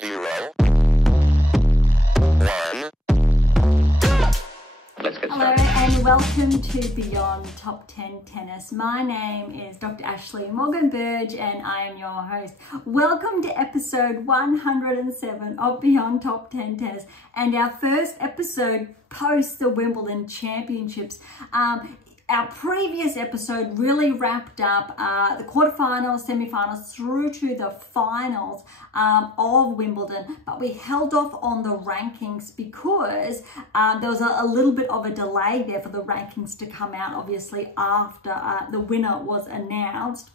0, 1. Hello and welcome to Beyond Top 10 Tennis. My name is Dr. Ashley Morgan-Burge and I am your host. Welcome to episode 107 of Beyond Top 10 Tennis and our first episode post the Wimbledon Championships. Our previous episode really wrapped up the quarterfinals, semi-finals through to the finals of Wimbledon, but we held off on the rankings because there was a little bit of a delay there for the rankings to come out, obviously, after the winner was announced.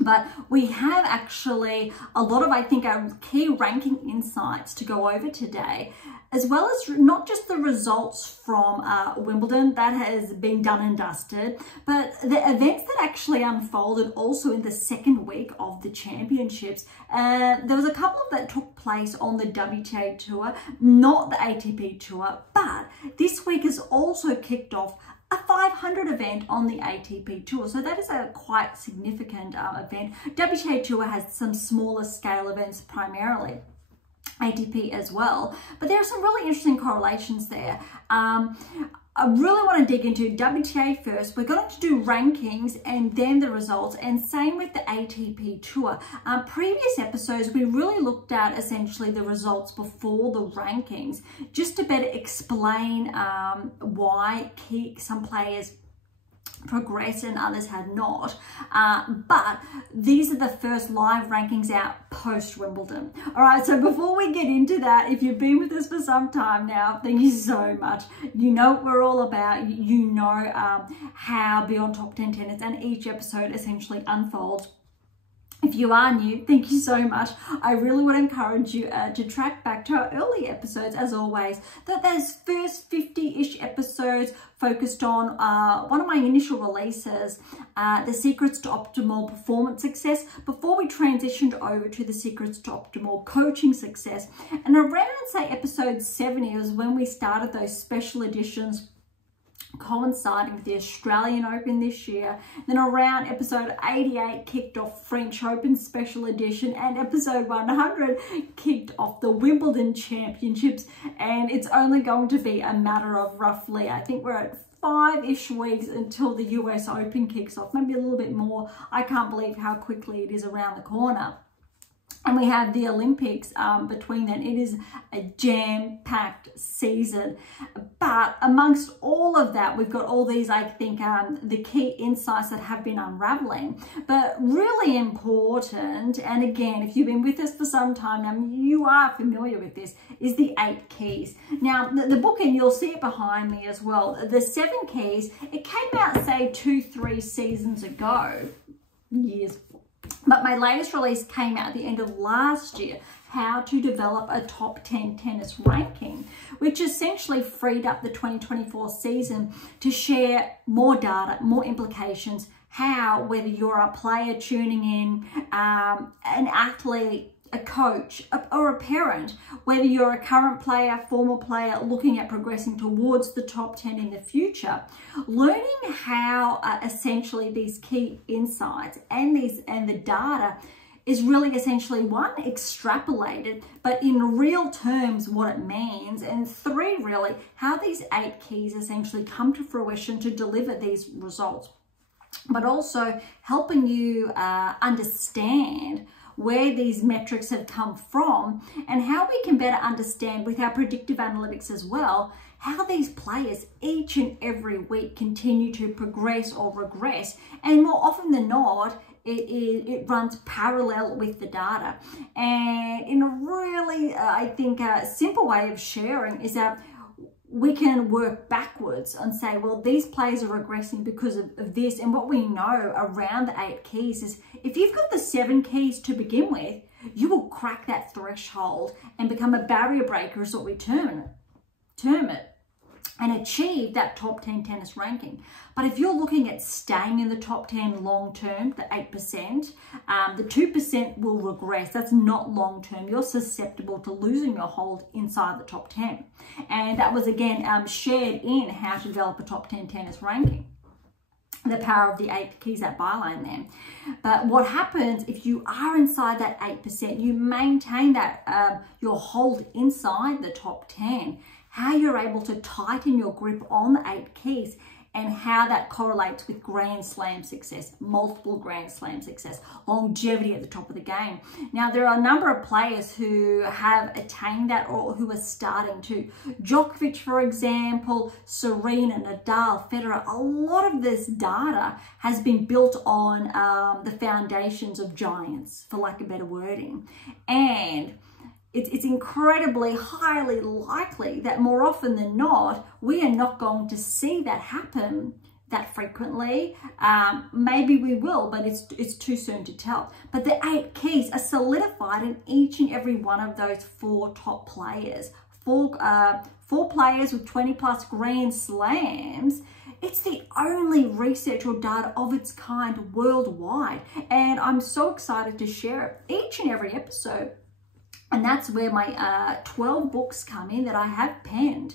But we have actually a lot of, I think, our key ranking insights to go over today, as well as not just the results from Wimbledon, that has been done and dusted, but the events that actually unfolded also in the second week of the championships. There was a couple that took place on the WTA tour, not the ATP tour, but this week has also kicked off a 500 event on the ATP tour. So that is a quite significant event. WTA tour has some smaller scale events primarily, ATP as well, but there are some really interesting correlations there. I really want to dig into WTA first. We're going to do rankings and then the results, and same with the ATP tour. Previous episodes, we really looked at essentially the results before the rankings, just to better explain why some players progressed and others had not, but these are the first live rankings out post Wimbledon. All right, so before we get into that, if you've been with us for some time now, thank you so much. You know what we're all about. You know how Beyond Top 10 Tennis and each episode essentially unfolds. If you are new, thank you so much. I really would encourage you to track back to our early episodes, as always. Those first 50-ish episodes focused on one of my initial releases, the secrets to optimal performance success, before we transitioned over to the secrets to optimal coaching success. And around, say, episode 70 was when we started those special editions coinciding with the Australian Open this year. Then around episode 88 kicked off French Open special edition, and episode 100 kicked off the Wimbledon Championships. And it's only going to be a matter of roughly, I think we're at 5-ish weeks until the US Open kicks off, maybe a little bit more. I can't believe how quickly it is around the corner. And we have the Olympics between then. It is a jam-packed season. But amongst all of that, we've got all these, I think, the key insights that have been unraveling. But really important, and again, if you've been with us for some time now, you are familiar with this, is the 8 keys. Now, the book, and you'll see it behind me as well, the 7 keys, it came out, say, 2-3 seasons ago, years. But my latest release came out at the end of last year, How to Develop a Top 10 Tennis Ranking, which essentially freed up the 2024 season to share more data, more implications, how, whether you're a player tuning in, an athlete, a coach, or a parent, whether you're a current player, former player looking at progressing towards the top 10 in the future, learning how essentially these key insights and the data is really essentially, 1, extrapolated, but in real terms what it means, and 3, really how these 8 keys essentially come to fruition to deliver these results, but also helping you understand where these metrics have come from and how we can better understand with our predictive analytics as well, how these players each and every week continue to progress or regress. And more often than not, it runs parallel with the data. And in a really, I think, a simple way of sharing is that we can work backwards and say, well, these players are regressing because of this. And what we know around the 8 keys is if you've got the 7 keys to begin with, you will crack that threshold and become a barrier breaker, is what we term it, and achieve that top 10 tennis ranking. But if you're looking at staying in the top 10 long term, the 8%, the 2% will regress. That's not long term. You're susceptible to losing your hold inside the top 10. And that was again shared in How to Develop a Top 10 Tennis Ranking. the power of the 8 keys at byline there. But what happens if you are inside that 8%, you maintain that your hold inside the top 10, how you're able to tighten your grip on the 8 keys, and how that correlates with Grand Slam success, multiple Grand Slam success, longevity at the top of the game. Now, there are a number of players who have attained that or who are starting to. Djokovic, for example, Serena, Nadal, Federer, a lot of this data has been built on the foundations of giants, for lack of better wording. And it's incredibly highly likely that more often than not, we are not going to see that happen that frequently. Maybe we will, but it's too soon to tell. But the 8 keys are solidified in each and every one of those 4 top players. Four players with 20 plus Grand Slams. It's the only research or data of its kind worldwide. And I'm so excited to share it each and every episode. And that's where my 12 books come in that I have penned,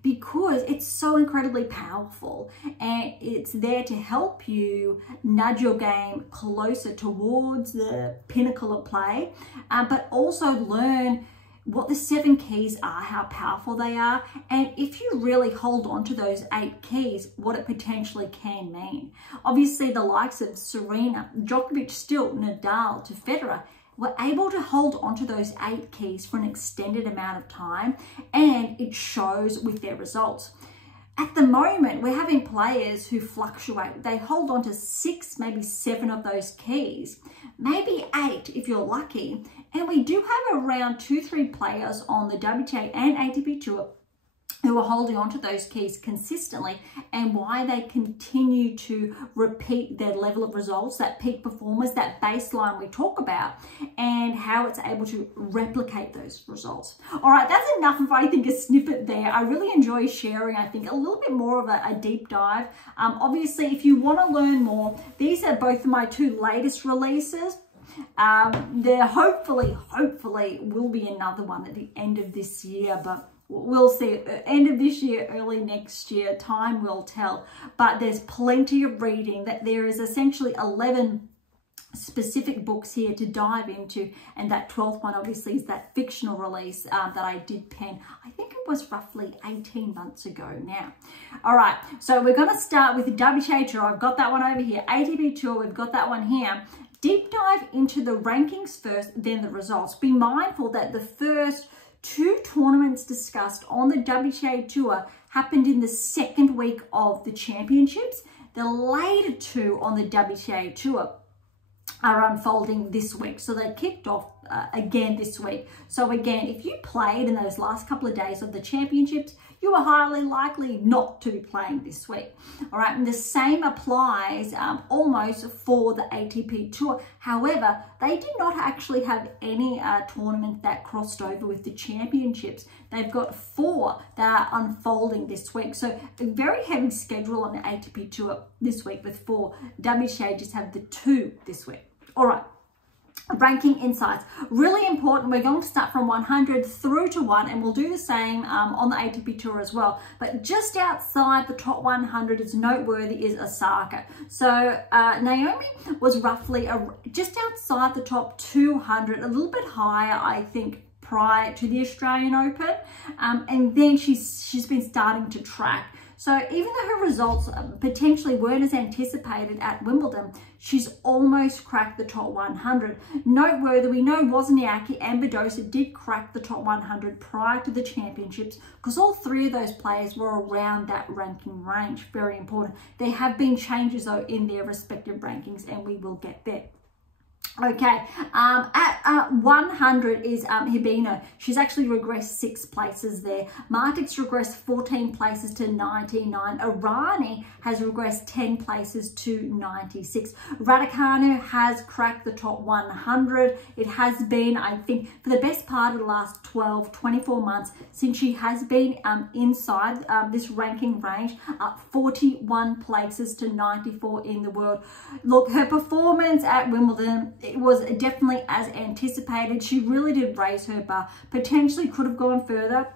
because it's so incredibly powerful and it's there to help you nudge your game closer towards the pinnacle of play, but also learn what the 7 keys are, how powerful they are, and if you really hold on to those 8 keys, what it potentially can mean. Obviously, the likes of Serena, Djokovic, still Nadal to Federer, were able to hold onto those 8 keys for an extended amount of time, and it shows with their results. At the moment, we're having players who fluctuate. They hold on to 6, maybe 7 of those keys, maybe 8 if you're lucky. And we do have around 2-3 players on the WTA and ATP Tour who are holding on to those keys consistently, and why they continue to repeat their level of results, that peak performance, that baseline we talk about, and how it's able to replicate those results. All right, that's enough of, I think, a snippet there. I really enjoy sharing, I think, a little bit more of a deep dive. Obviously, if you want to learn more, these are both of my 2 latest releases. There hopefully will be another one at the end of this year, but we'll see. End of this year, early next year, time will tell. But there's plenty of reading. That there is essentially 11 specific books here to dive into, and that 12th one obviously is that fictional release that I did pen. I think it was roughly 18 months ago now. All right, so we're going to start with the WTA Tour. I've got that one over here. ATP Tour, we've got that one here. Deep dive into the rankings first, then the results. Be mindful that the first 2 tournaments discussed on the WTA Tour happened in the 2nd week of the championships. The later 2 on the WTA Tour are unfolding this week. So they kicked off again this week. So again, if you played in those last couple of days of the championships, you are highly likely not to be playing this week. All right, and the same applies almost for the ATP Tour. However, they did not actually have any tournament that crossed over with the championships. They've got 4 that are unfolding this week. So a very heavy schedule on the ATP Tour this week with 4. WTA just have the 2 this week. All right. Ranking insights, really important. We're going to start from 100 through to 1, and we'll do the same on the ATP Tour as well. But just outside the top 100 is noteworthy is Osaka. So Naomi was roughly just outside the top 200, a little bit higher, I think, prior to the Australian Open, and then she's been starting to track. So even though her results potentially weren't as anticipated at Wimbledon, she's almost cracked the top 100. Noteworthy, we know Wozniacki and Badosa did crack the top 100 prior to the championships, because all 3 of those players were around that ranking range. Very important. There have been changes though in their respective rankings, and we will get there. Okay, at 100 is Hibino. She's actually regressed 6 places there. Martic's regressed 14 places to 99. Irani has regressed 10 places to 96. Raducanu has cracked the top 100. It has been, I think, for the best part of the last 12, 24 months since she has been inside this ranking range, 41 places to 94 in the world. Look, her performance at Wimbledon, it was definitely as anticipated. She really did raise her bar, potentially could have gone further.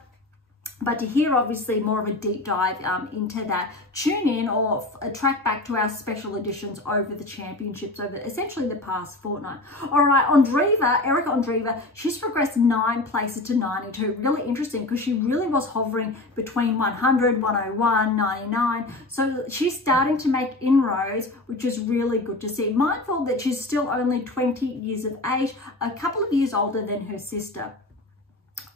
But to hear obviously more of a deep dive into that, tune in or track back to our special editions over the championships over essentially the past fortnight. All right, Erica Andreeva, she's progressed 9 places to 92. Really interesting because she really was hovering between 100, 101, 99. So she's starting to make inroads, which is really good to see. Mindful that she's still only 20 years of age, a couple of years older than her sister.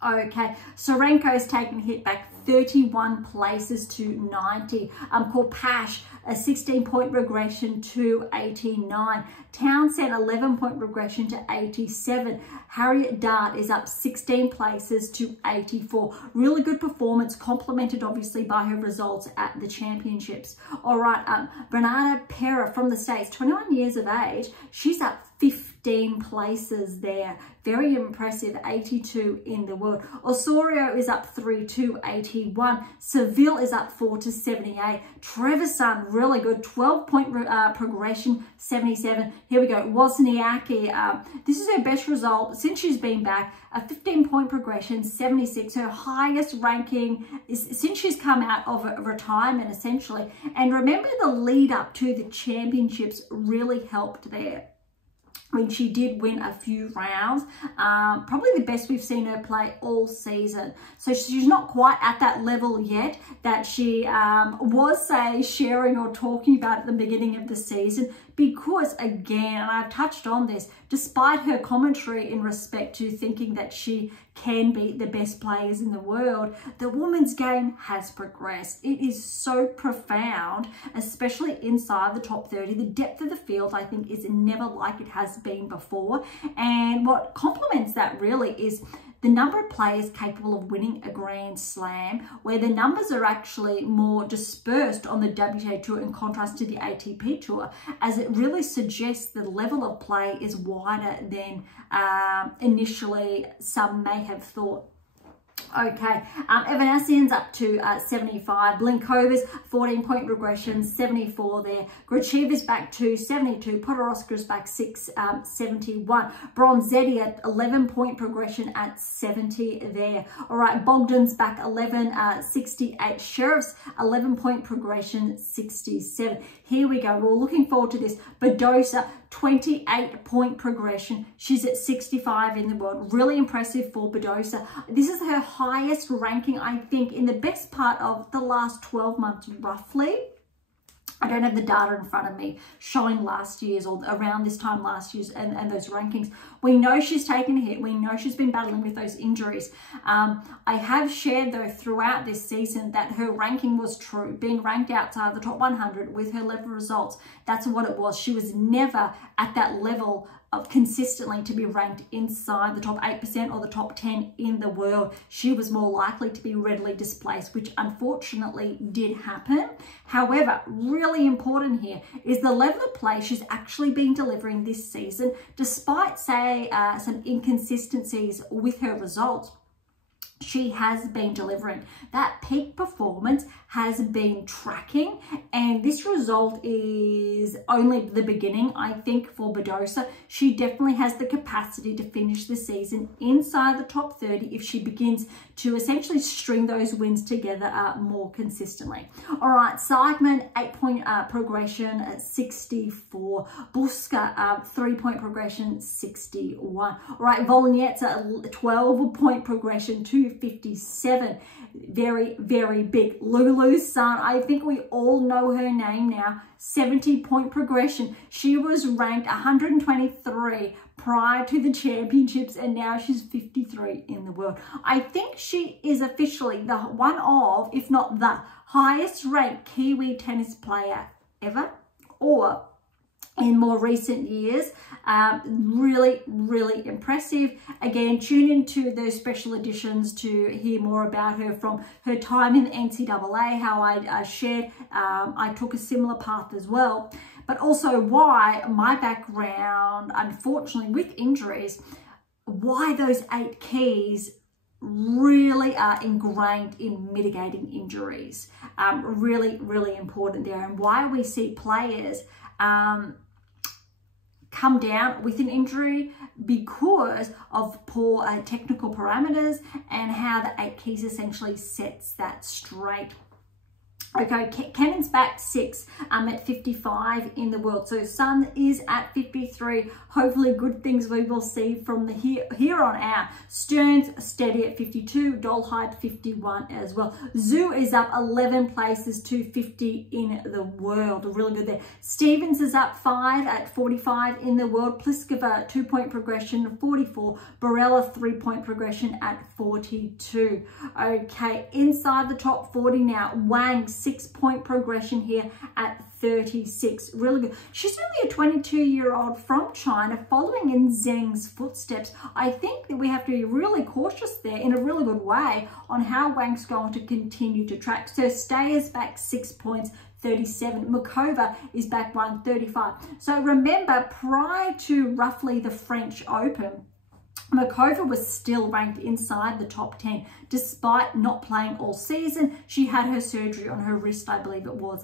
Okay, Sorenko's taken a hit back 31 places to 90. Korpash, a 16-point regression to 89. Townsend, 11-point regression to 87. Harriet Dart is up 16 places to 84. Really good performance, complemented obviously by her results at the championships. All right, Bernarda Pera from the States, 21 years of age. She's up 15 places there. Very impressive, 82 in the world. Osorio is up 3 to 81. Seville is up 4 to 78. Trevisan, really good, 12-point progression, 77. Here we go, Wozniacki. This is her best result since she's been back. A 15-point progression, 76. Her highest ranking is since she's come out of retirement, essentially. And remember, the lead up to the championships really helped there, when she did win a few rounds. Probably the best we've seen her play all season. So she's not quite at that level yet that she was, say, sharing or talking about at the beginning of the season, because again, and I've touched on this, despite her commentary in respect to thinking that she can beat the best players in the world, the women's game has progressed. It is so profound, especially inside the top 30. The depth of the field, I think, is never like it has been before. And what complements that really is the number of players capable of winning a Grand Slam, where the numbers are actually more dispersed on the WTA Tour in contrast to the ATP Tour, as it really suggests the level of play is wider than initially some may have thought. Okay, Evanesian's up to 75. Blinkova's 14-point regression, 74 there. Grachieva's back to 72. Podoroska's back 71. Bronzetti at 11-point progression at 70 there. All right, Bogdan's back 11, 68. Sheriff's 11-point progression, 67. Here we go. We're looking forward to this. Badosa, 28-point progression. She's at 65 in the world. Really impressive for Badosa. This is her highest ranking, I think, in the best part of the last 12 months, roughly. I don't have the data in front of me showing last year's or around this time last year's and those rankings. We know she's taken a hit. We know she's been battling with those injuries. I have shared, though, throughout this season that her ranking was true, being ranked outside the top 100 with her level results. That's what it was. She was never at that level of consistently to be ranked inside the top 8% or the top 10 in the world. She was more likely to be readily displaced, which unfortunately did happen. However, really important here is the level of play she's actually been delivering this season, despite, say, some inconsistencies with her results. She has been delivering. That peak performance has been tracking, and this result is only the beginning, I think, for Badosa. She definitely has the capacity to finish the season inside the top 30 if she begins to essentially string those wins together more consistently. All right, Seidman, 8-point progression at 64. Buska, 3-point progression, 61. All right, Volnietza, 12-point progression to 57. Very, very big. Lulu's son, I think we all know her name now. 70-point progression. She was ranked 123 prior to the championships, and now she's 53 in the world. I think she is officially the one of, if not the highest ranked Kiwi tennis player ever, or in more recent years. Really, really impressive. Again, tune into those special editions to hear more about her, from her time in the NCAA, how I shared. I took a similar path as well, but also why my background, unfortunately, with injuries, why those 8 keys really are ingrained in mitigating injuries. Really, really important there, and why we see players come down with an injury because of poor technical parameters and how the 8 keys essentially sets that straight. Okay, Kennan's back 6 at 55 in the world. So Sun is at 53. Hopefully good things we will see from the here on out. Stearns steady at 52. Dolhide 51 as well. Zhu is up 11 places to 50 in the world. Really good there. Stevens is up 5 at 45 in the world. Pliskova 2-point progression 44. Barella 3-point progression at 42. Okay, inside the top 40 now. Wang 6-point progression here at 36. Really good. She's only a 22-year-old from China following in Zheng's footsteps. I think that we have to be really cautious there in a really good way on how Wang's going to continue to track. So Stayer's back 6 points, 37. Makova is back 135. So remember, prior to roughly the French Open, Makova was still ranked inside the top 10 despite not playing all season. She had her surgery on her wrist, I believe it was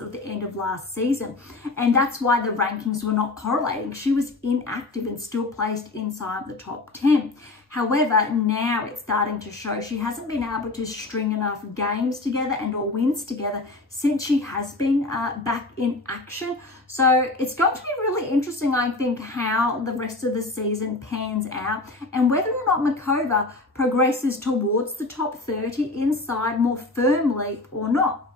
at the end of last season. And that's why the rankings were not correlating. She was inactive and still placed inside the top 10. However, now it's starting to show she hasn't been able to string enough games together and or wins together since she has been back in action. So it's going to be really interesting, I think, how the rest of the season pans out and whether or not Makova progresses towards the top 30 inside more firmly or not.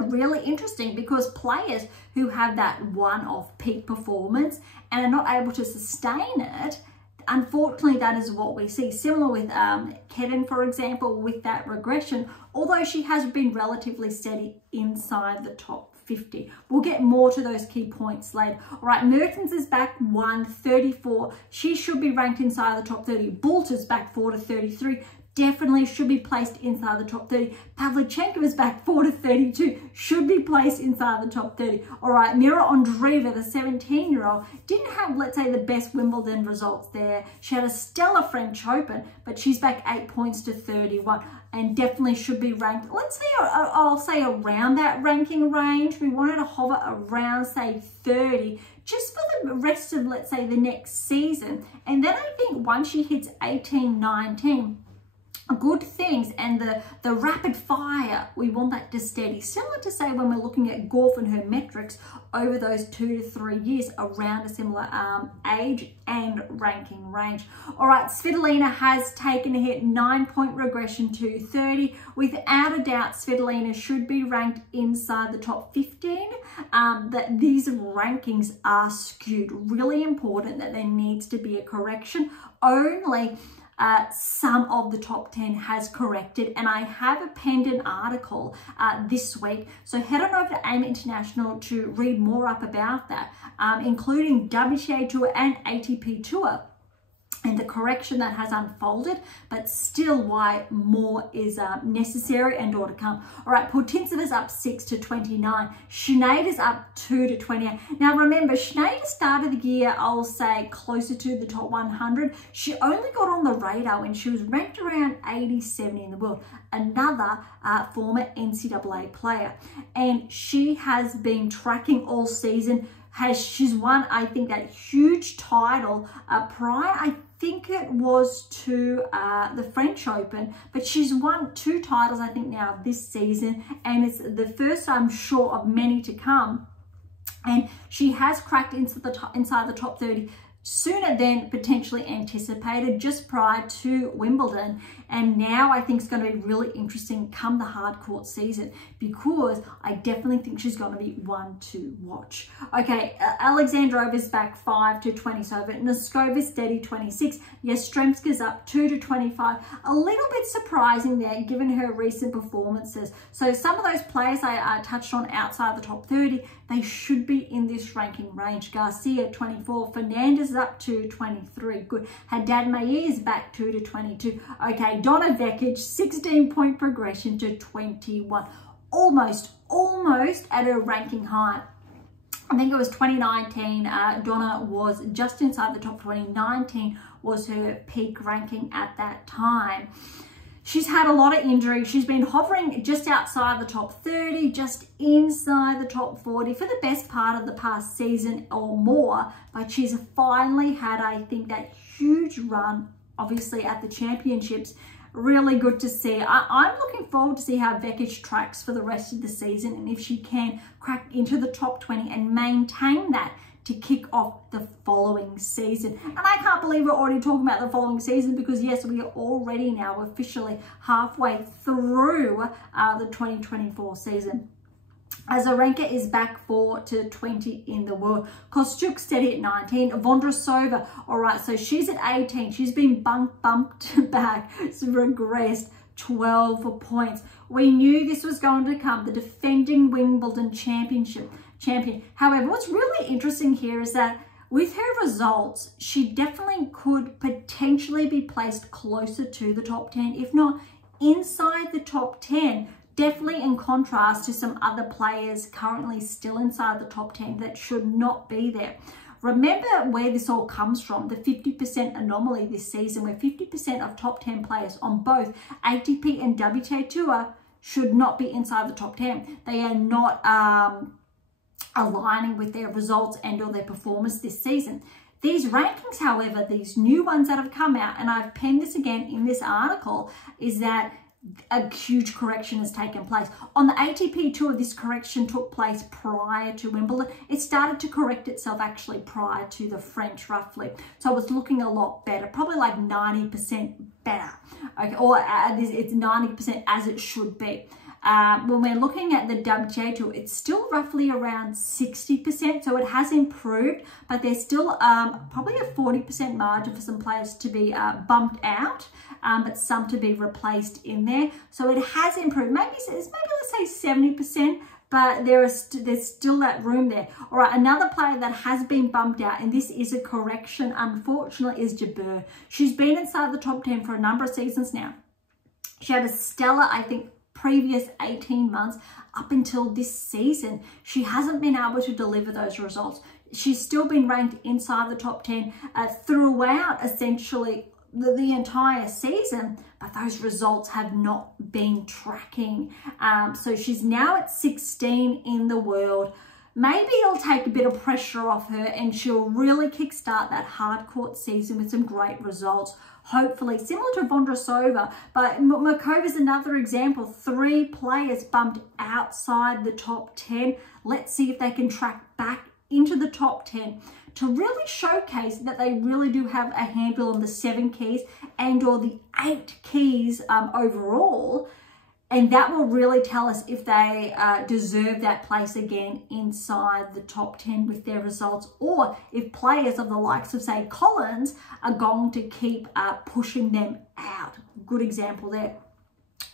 Really interesting because players who have that one-off peak performance and are not able to sustain it, unfortunately, that is what we see. Similar with Kedden, for example, with that regression, although she has been relatively steady inside the top 50. We'll get more to those key points later. All right, Mertens is back 134. She should be ranked inside the top 30. Bult is back 4 to 33. Definitely should be placed inside the top 30. Pavlyuchenko is back 4 to 32. Should be placed inside the top 30. All right, Mira Andreeva, the 17-year-old, didn't have, let's say, the best Wimbledon results there. She had a stellar French Open, but she's back 8 points to 31 and definitely should be ranked, let's say, I'll say around that ranking range. We wanted to hover around, say, 30, just for the rest of, let's say, the next season. And then I think once she hits 18, 19, good things and the rapid fire, we want that to steady. Similar to say when we're looking at Gauff and her metrics over those 2 to 3 years around a similar age and ranking range. All right, Svitolina has taken a hit, 9-point regression to 30. Without a doubt, Svitolina should be ranked inside the top 15. That these rankings are skewed. Really important that there needs to be a correction. Only some of the top 10 has corrected, and I have penned an article this week, so head on over to AM8 International to read more up about that, including WTA Tour and ATP Tour and the correction that has unfolded, but still why more is necessary and or to come. All right, Putintseva is up 6 to 29. Schneider's up 2 to 28. Now remember, Schneider started the year, I'll say, closer to the top 100. She only got on the radar when she was ranked around 87 in the world. Another former NCAA player. And she has been tracking all season. She's won, I think, that huge title prior, I think it was to the French Open, but she's won 2 titles, I think, now this season, and it's the first, I'm sure, of many to come. And she has cracked inside the top 30 sooner than potentially anticipated, just prior to Wimbledon. And now I think it's going to be really interesting come the hard court season, because I definitely think she's going to be one to watch. Okay, Alexandrova's back 5 to 27. Noskova's steady 26. Yastremska's up 2 to 25. A little bit surprising there given her recent performances. So some of those players I touched on outside the top 30, they should be in this ranking range. Garcia 24. Fernandez is up to 23. Good. Haddad Mayer is back 2 to 22. Okay, Donna Vekic, 16-point progression to 21. Almost at her ranking high. I think it was 2019, Donna was just inside the top 20. 19 was her peak ranking at that time. She's had a lot of injury. She's been hovering just outside the top 30, just inside the top 40 for the best part of the past season or more. But she's finally had, I think, that huge run, obviously, at the championships. Really good to see. I'm looking forward to see how Vekic tracks for the rest of the season and if she can crack into the top 20 and maintain that to kick off the following season. And I can't believe we're already talking about the following season because yes, we are already now officially halfway through the 2024 season. Azarenka is back 4 to 20 in the world. Kostyuk steady at 19. Vondrasova, all right, so she's at 18. She's been bumped back, so regressed 12 points. We knew this was going to come, the defending Wimbledon champion. However, what's really interesting here is that with her results, she definitely could potentially be placed closer to the top 10, if not inside the top 10. Definitely in contrast to some other players currently still inside the top 10 that should not be there. Remember where this all comes from, the 50% anomaly this season, where 50% of top 10 players on both ATP and WTA Tour should not be inside the top 10. They are not aligning with their results and or their performance this season. These rankings, however, these new ones that have come out, and I've penned this again in this article, is that a huge correction has taken place. On the ATP Tour, this correction took place prior to Wimbledon. It started to correct itself actually prior to the French, roughly. So it's looking a lot better, probably like 90% better. Okay, or it's 90% as it should be. When we're looking at the WTA Tour, it's still roughly around 60%, so it has improved, but there's still probably a 40% margin for some players to be bumped out, but some to be replaced in there. So it has improved. Maybe let's say 70%, but there's still that room there. All right, another player that has been bumped out, and this is a correction, unfortunately, is Jabeur. She's been inside the top 10 for a number of seasons now. She had a stellar, I think, previous 18 months up until this season. She hasn't been able to deliver those results. She's still been ranked inside the top 10 throughout essentially the entire season, but those results have not been tracking. So she's now at 16 in the world. Maybe it'll take a bit of pressure off her and she'll really kickstart that hard court season with some great results. Hopefully, similar to Vondrasova, but Makova's another example. 3 players bumped outside the top 10. Let's see if they can track back into the top 10 to really showcase that they really do have a handle on the 7 keys and or the 8 keys overall. And that will really tell us if they deserve that place again inside the top 10 with their results, or if players of the likes of, say, Collins are going to keep pushing them out. Good example there.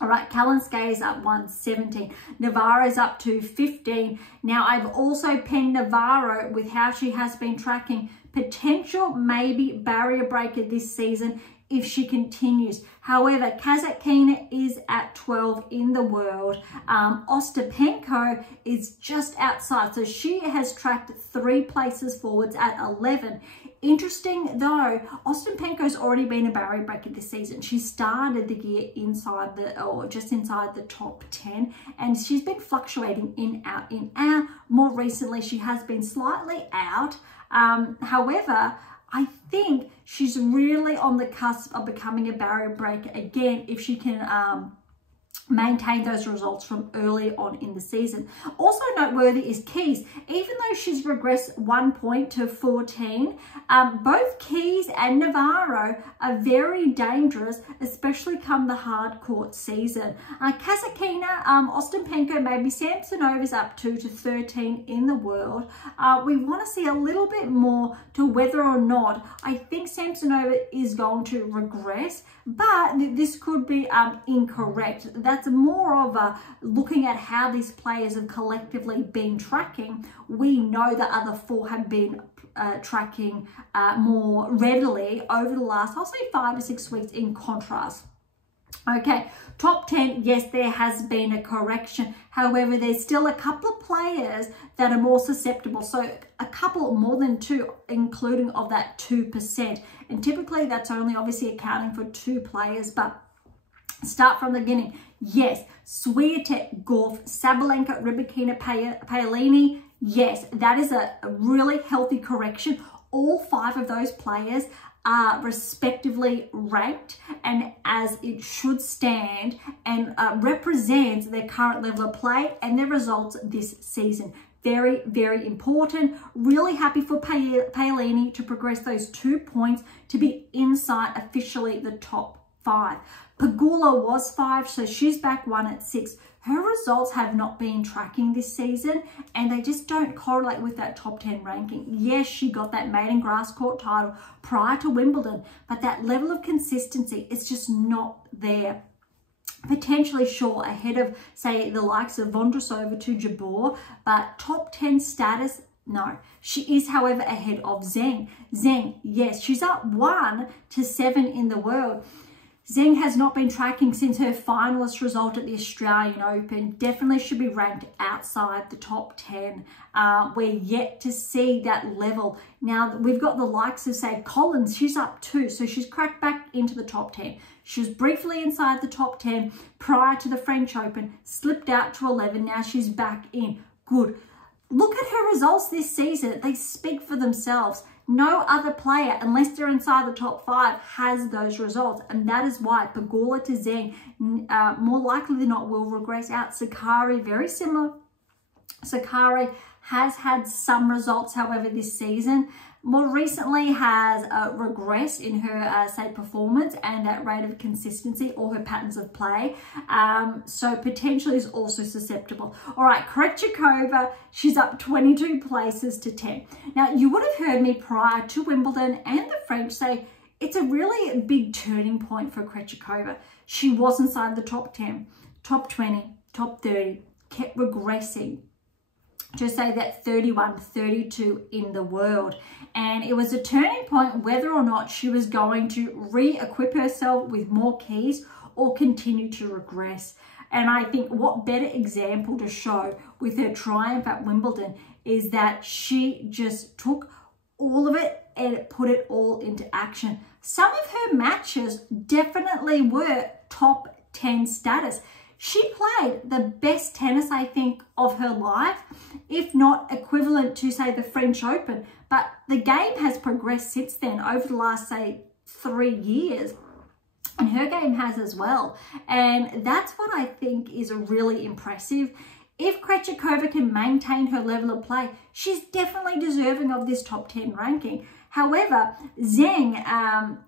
All right, Kalinskay's up 117. Navarro's up to 15. Now, I've also penned Navarro with how she has been tracking. Potential maybe barrier breaker this season if she continues. However, Kasatkina is at 12 in the world. Ostapenko is just outside. So she has tracked 3 places forwards at 11. Interesting though, Ostapenko's already been a barrier breaker this season. She started the year inside just inside the top 10, and she's been fluctuating in, out. More recently, she has been slightly out. However, I think she's really on the cusp of becoming a barrier breaker again if she can maintain those results from early on in the season. Also noteworthy is Keys. Even though she's regressed 1 point to 14, both Keys and Navarro are very dangerous, especially come the hard court season. Kasatkina, Ostapenko, maybe Samsonova's up 2 to 13 in the world. We want to see a little bit more to whether or not I think Samsonova is going to regress, but this could be incorrect. That's more of a looking at how these players have collectively been tracking. We know the other 4 have been tracking more readily over the last, I'll say 5 to 6 weeks in contrast. Okay, top 10, yes, there has been a correction. However, there's still a couple of players that are more susceptible. So a couple more than 2, including of that 2%. And typically that's only obviously accounting for 2 players, but Start from the beginning. Yes, Swiatek, Gauff, Sabalenka, Rybakina, Paolini. Yes, that is a really healthy correction. All 5 of those players are respectively ranked and as it should stand, and represents their current level of play and their results this season. Very, very important. Really happy for Paolini to progress those 2 points to be inside officially the top 5. Pegula was 5, so she's back 1 at 6. Her results have not been tracking this season, and they just don't correlate with that top 10 ranking. Yes, she got that maiden grass court title prior to Wimbledon, but that level of consistency is just not there. Potentially, sure, ahead of, say, the likes of Vondrousova to Jabeur, but top 10 status, no. She is, however, ahead of Zheng. Zheng, yes, she's up 1 to 7 in the world. Zheng has not been tracking since her finalist result at the Australian Open. Definitely should be ranked outside the top 10. We're yet to see that level. Now, we've got the likes of, say, Collins. She's up 2, so she's cracked back into the top 10. She was briefly inside the top 10 prior to the French Open, slipped out to 11. Now she's back in. Good. Look at her results this season. They speak for themselves. No other player, unless they're inside the top 5, has those results. And that is why Pegula to Zheng, more likely than not, will regress out. Sakkari, very similar. Sakkari has had some results, however, this season. More recently has regressed in her, say, performance and that rate of consistency or her patterns of play. So potentially is also susceptible. All right, Krejcikova, she's up 22 places to 10. Now, you would have heard me prior to Wimbledon and the French say it's a really big turning point for Krejcikova. She was inside the top 10, top 20, top 30, kept regressing to say that 31, 32 in the world. And it was a turning point whether or not she was going to re-equip herself with more keys or continue to regress. And I think what better example to show with her triumph at Wimbledon is that she just took all of it and put it all into action. Some of her matches definitely were top 10 status. She played the best tennis, I think, of her life, if not equivalent to, say, the French Open. But the game has progressed since then over the last, say, 3 years. And her game has as well. And that's what I think is really impressive. If Krejcikova can maintain her level of play, she's definitely deserving of this top 10 ranking. However, Zheng,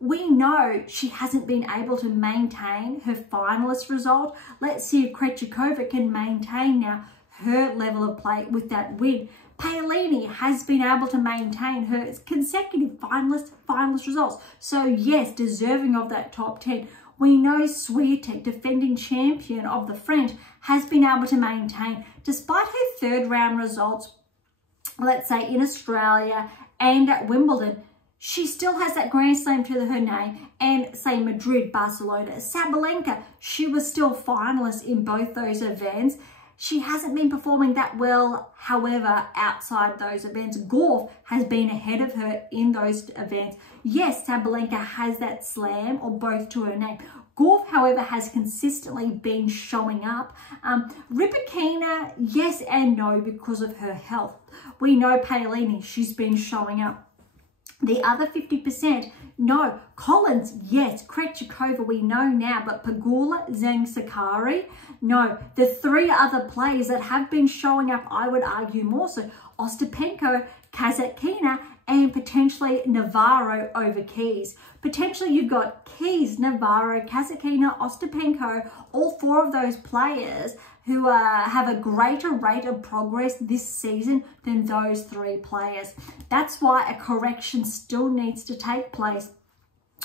we know she hasn't been able to maintain her finalist result. Let's see if Krejcikova can maintain now her level of play with that win. Paolini has been able to maintain her consecutive finalist results. So yes, deserving of that top 10. We know Swiatek, defending champion of the French, has been able to maintain, despite her 3rd round results, let's say in Australia and at Wimbledon, she still has that Grand Slam to her name, and say Madrid, Barcelona. Sabalenka, she was still finalist in both those events. She hasn't been performing that well, however, outside those events. Gauff has been ahead of her in those events. Yes, Sabalenka has that slam or both to her name. Gauff, however, has consistently been showing up. Rybakina, yes and no because of her health. We know Paolini, she's been showing up. The other 50%, no. Collins, yes. Krejcikova, we know now, but Pegula, Zheng, Sakkari, no. The 3 other players that have been showing up, I would argue more so, Ostapenko, Kasatkina, and potentially Navarro over Keys. Potentially you've got Keys, Navarro, Kasatkina, Ostapenko, all 4 of those players who have a greater rate of progress this season than those 3 players. That's why a correction still needs to take place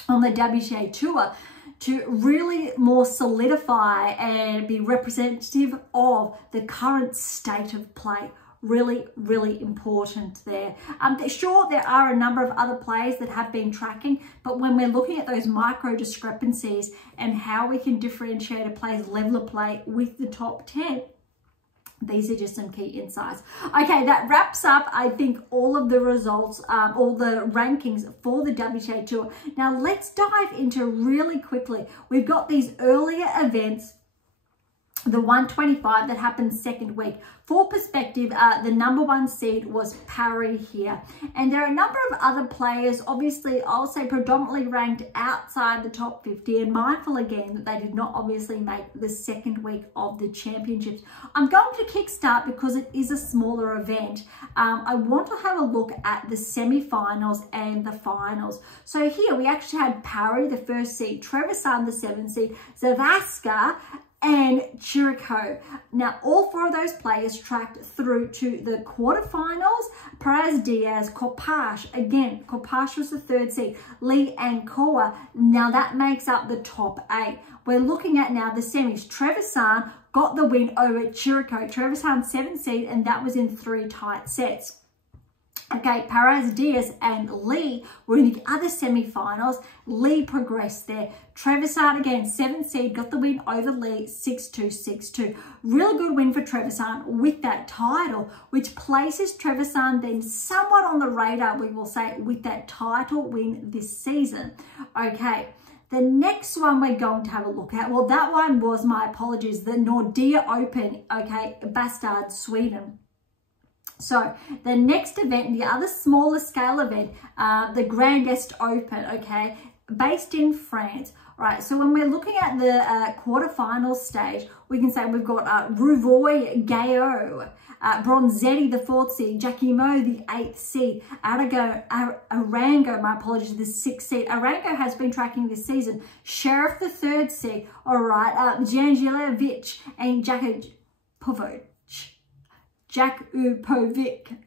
on the WTA Tour to really more solidify and be representative of the current state of play. Really, really important there. Sure, there are a number of other players that have been tracking, but when we're looking at those micro discrepancies and how we can differentiate a player's level of play with the top 10, These are just some key insights. Okay, that wraps up, I think, all of the results, all the rankings for the WTA Tour. Now, let's dive into really quickly. We've got these earlier events, the 125 that happened second week. For perspective, the number one seed was Paris here. And there are a number of other players, obviously, I'll say predominantly ranked outside the top 50, and mindful again that they did not obviously make the second week of the championships. I'm going to kickstart because it is a smaller event. I want to have a look at the semi-finals and the finals. So here we actually had Paris, the first seed, Trevisan, the seventh seed, Zavazka, and Chirico. Now, all four of those players tracked through to the quarterfinals. Perez Diaz, Korpash, again, Korpash was the third seed, Lee and Koa. Now, that makes up the top 8. We're looking at now the semis. Trevisan got the win over Chirico. Trevisan 7th seed, and that was in 3 tight sets. Okay, Perez Diaz and Lee were in the other semi-finals. Lee progressed there. Trevisan, again, 7th seed, got the win over Lee, 6-2, 6-2. Really good win for Trevisan with that title, which places Trevisan then somewhat on the radar, we will say, with that title win this season. Okay. The next one we're going to have a look at, well, that one was, my apologies, the Nordea Open, okay, Bastard, Sweden. So the next event, the other smaller scale event, the Est Open, okay, based in France. All right, so when we're looking at the quarterfinal stage, we can say we've got Rouvoy Gaillot, Bronzetti, the 4th seed, Giacomo, the 8th seed, Arango, my apologies, the 6th seed. Arango has been tracking this season. Sheriff, the 3rd seed. All right, Janjilovic and Jakupovic.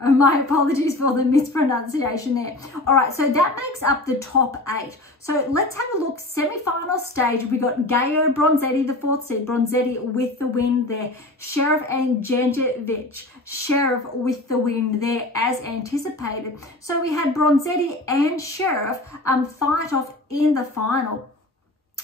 My apologies for the mispronunciation there. All right, so that makes up the top 8. So let's have a look. Semi-final stage, we got Gaillot, Bronzetti, the 4th seed. Bronzetti with the win there. Sheriff and Janjilovic. Sheriff with the win there as anticipated. So we had Bronzetti and Sheriff fight off in the final.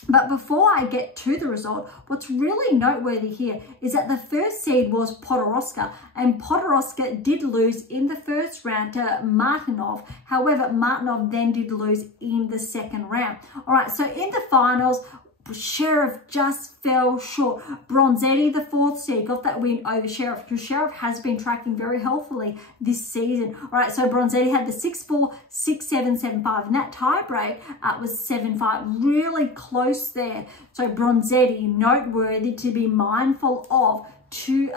But before I get to the result, what's really noteworthy here is that the first seed was Podoroska, and Podoroska did lose in the first round to Martinov. However, Martinov then did lose in the second round. All right, so in the finals, Sheriff just fell short. Bronzetti, the 4th seed, got that win over Sheriff, because Sheriff has been tracking very healthily this season. All right, so Bronzetti had the 6-4, 6-7, 7-5, and that tie break was 7-5. Really close there. So Bronzetti, noteworthy to be mindful of. Two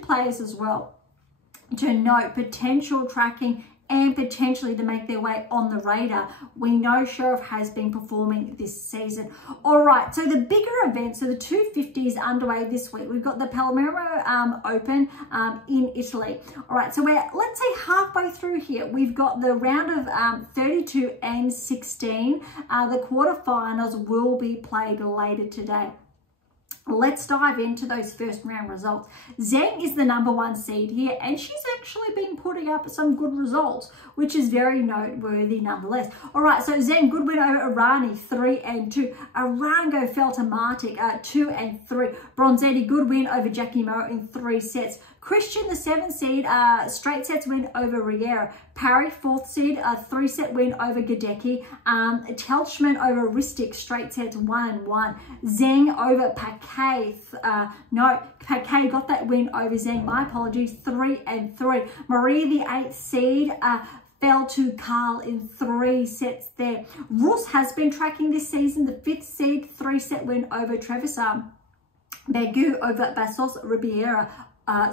players as well to note potential tracking and potentially to make their way on the radar. We know Sheriff has been performing this season. All right, so the bigger events, so the 250 is underway this week. We've got the Palermo Open in Italy. All right, so we're, let's say, halfway through here. We've got the round of 32 and 16. The quarterfinals will be played later today. Let's dive into those first round results. Zheng is the number 1 seed here, and she's actually been putting up some good results, which is very noteworthy nonetheless. All right, so Zheng, good win over Irani, 3-2. Arango fell to Martic, 2-3. Bronzetti, good win over Giacomo in 3 sets. Christian, the 7th seed, straight sets win over Riera. Parry, 4th seed, 3-set win over Gadecki. Telchman over Ristic, straight sets 1-1. Zheng over Paquet. Paquet got that win over Zheng. My apologies, 3-3. Maria, the 8th seed, fell to Carl in 3 sets there. Rus has been tracking this season, the 5th seed, 3-set win over Trevisan. Begu over Bastos Ribeira.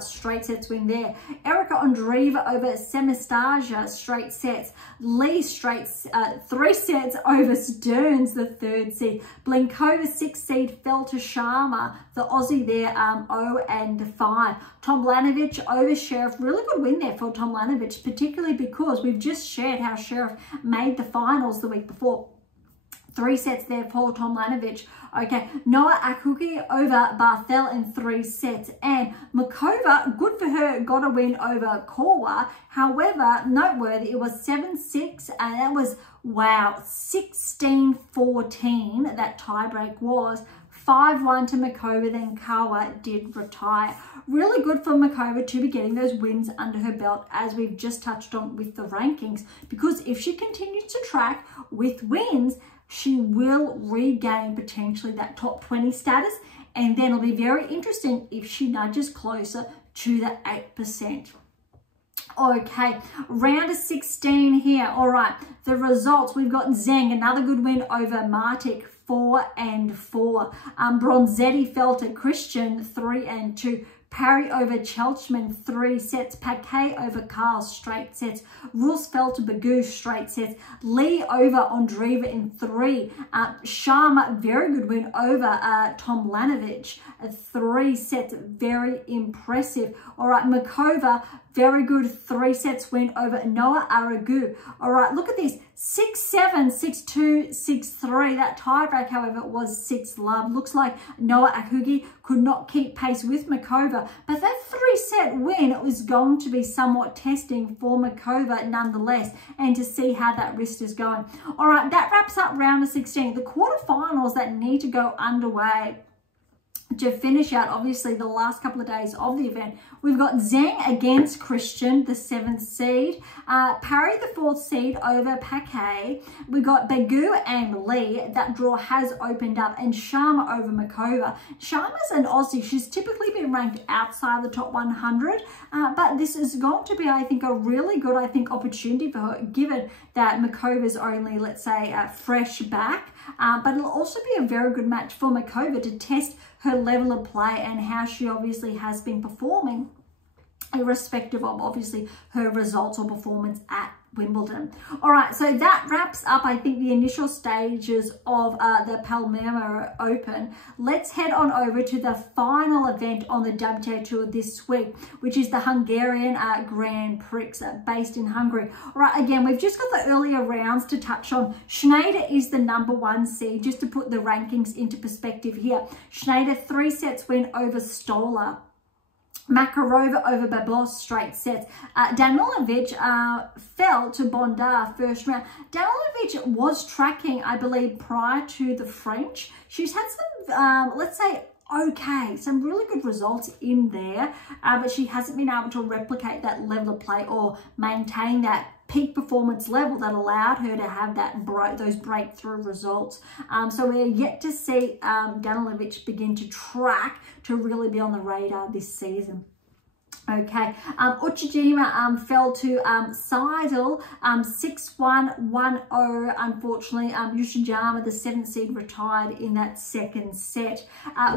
Straight sets win there. Erica Andreeva over Semistaja, straight sets. Lee straights 3 sets over Stearns, the 3rd seed. Blinkova, 6th seed, fell to Sharma, the Aussie there, 0-5. Tomljanovic over Sheriff. Really good win there for Tomljanovic, particularly because we've just shared how Sheriff made the finals the week before. 3 sets there for Tomljanovic. Okay, Noah Akugi over Barthel in 3 sets. And Makova, good for her, got a win over Korwa. However, noteworthy, it was 7-6, and that was, wow, 16-14 that tiebreak was. 5-1 to Makova, then Kawa did retire. Really good for Makova to be getting those wins under her belt, as we've just touched on with the rankings, because if she continues to track with wins, she will regain potentially that top 20 status, and then it'll be very interesting if she nudges closer to the 8%. Okay, round of 16 here. All right, the results, we've got Zheng, another good win over Martic, 4-4. Bronzetti fell to Christian, 3-2. Parry over Chelchman, 3 sets. Paquet over Carl, straight sets. Rus fell to Bagu, straight sets. Lee over Ondreeva in 3. Sharma, very good win over Tomljanovic, 3 sets. Very impressive. All right, Makova, very good 3 sets win over Noah Aragu. All right, look at this. 6-7, 6-2, 6-3. That tiebreak, however, was 6-love. Looks like Noah Akugi could not keep pace with Makova. But that 3-set win was going to be somewhat testing for Makova nonetheless, and to see how that wrist is going. All right, that wraps up round of 16. The quarterfinals that need to go underway to finish out, obviously, the last couple of days of the event. We've got Zheng against Christian, the 7th seed. Parry, the 4th seed, over Paquet. We've got Bagu and Lee. That draw has opened up. And Sharma over Makova. Sharma's an Aussie. She's typically been ranked outside the top 100. But this is going to be, I think, a really good, opportunity for her, given that Makova's only, let's say, fresh back. But it'll also be a very good match for Makova to test her level of play and how she obviously has been performing, irrespective of obviously her results or performance at Wimbledon. All right, so that wraps up, I think, the initial stages of the Palermo Open. Let's head on over to the final event on the WTA Tour this week, which is the Hungarian Grand Prix based in Hungary. All right, again, we've just got the earlier rounds to touch on. Schneider is the #1 seed, just to put the rankings into perspective here. Schneider, 3 sets win over Stolar. Makarova over Babos, straight sets. Danilovic fell to Bondar first round. Danilovic was tracking, I believe, prior to the French. She's had some, let's say, okay, some really good results in there, but she hasn't been able to replicate that level of play or maintain that peak performance level that allowed her to have that those breakthrough results. So we're yet to see Danilovic begin to track to really be on the radar this season. Okay, Uchijima fell to Seidel, 6-1, 1-0. Unfortunately, Yoshijama, the 7th seed, retired in that 2nd set.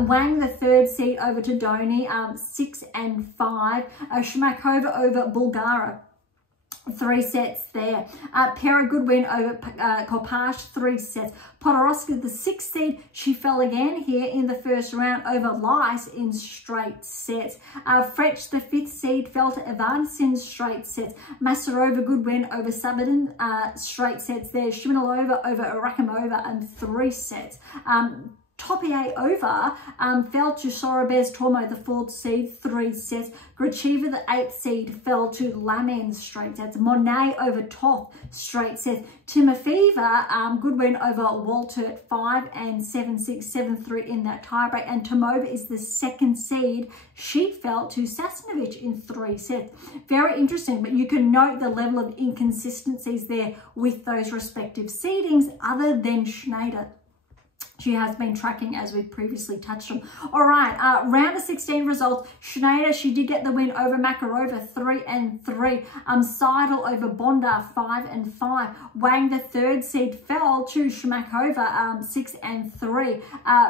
Wang, the 3rd seed, over to Doni, 6-5. Shmakova over Bulgara. 3 sets there. Pera, good win over Kopash, 3 sets. Podoroska, the 6th seed, she fell again here in the first round over Lice in straight sets. Fretch, the 5th seed, fell to Evans in straight sets. Masarova, good win over Sabadin, straight sets there. Shminalova over Rakhimova and 3 sets. Topier over fell to Sorobes Tormo, the 4th seed, 3 sets. Grachiva, the 8th seed, fell to Lamen, straight sets. Monet over Toth, straight sets. Timofeeva, good win over Walter, 5 and 7-6, 7-3 in that tiebreak. And Tomova is the 2nd seed. She fell to Sasnovich in 3 sets. Very interesting, but you can note the level of inconsistencies there with those respective seedings other than Schneider. She has been tracking, as we've previously touched on. All right, round of 16 results. Schneider, she did get the win over Makarova, 3-3. Seidel over Bondar, 5-5. Wang, the 3rd seed, fell to Shmakova, 6-3.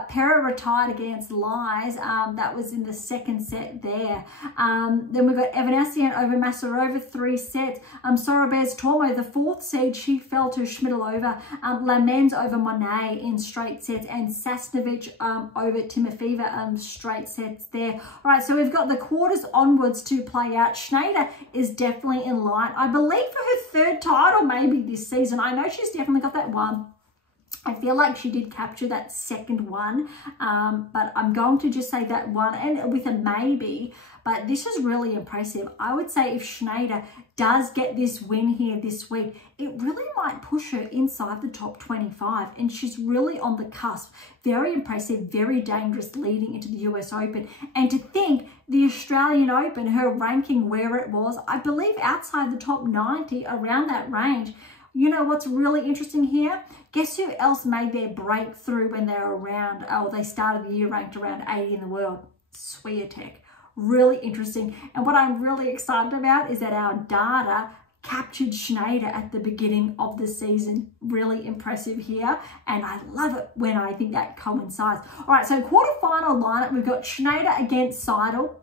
Pera retired against Lies. That was in the 2nd set there. Then we've got Evanesian over Masarova, 3 sets. Sorobes Tormo, the 4th seed, she fell to Shmidalova. Lamens over Monet in straight sets. And Sasnovich over Timofeeva, straight sets there. All right, so we've got the quarters onwards to play out. Schneider is definitely in line, I believe, for her 3rd title maybe this season. I know she's definitely got that one I feel like she did capture that second one, but I'm going to just say that one, and with a maybe, but this is really impressive. I would say if Schneider does get this win here this week, it really might push her inside the top 25, and she's really on the cusp. Very impressive, very dangerous leading into the US Open. And to think the Australian Open, her ranking where it was, I believe outside the top 90, around that range. You know what's really interesting here? Guess who else made their breakthrough when they were around, they started the year ranked around 80 in the world? Swiatek. Really interesting. And what I'm really excited about is that our data captured Schneider at the beginning of the season. Really impressive here. And I love it when I think that coincides. All right, so quarterfinal lineup, we've got Schneider against Seidel,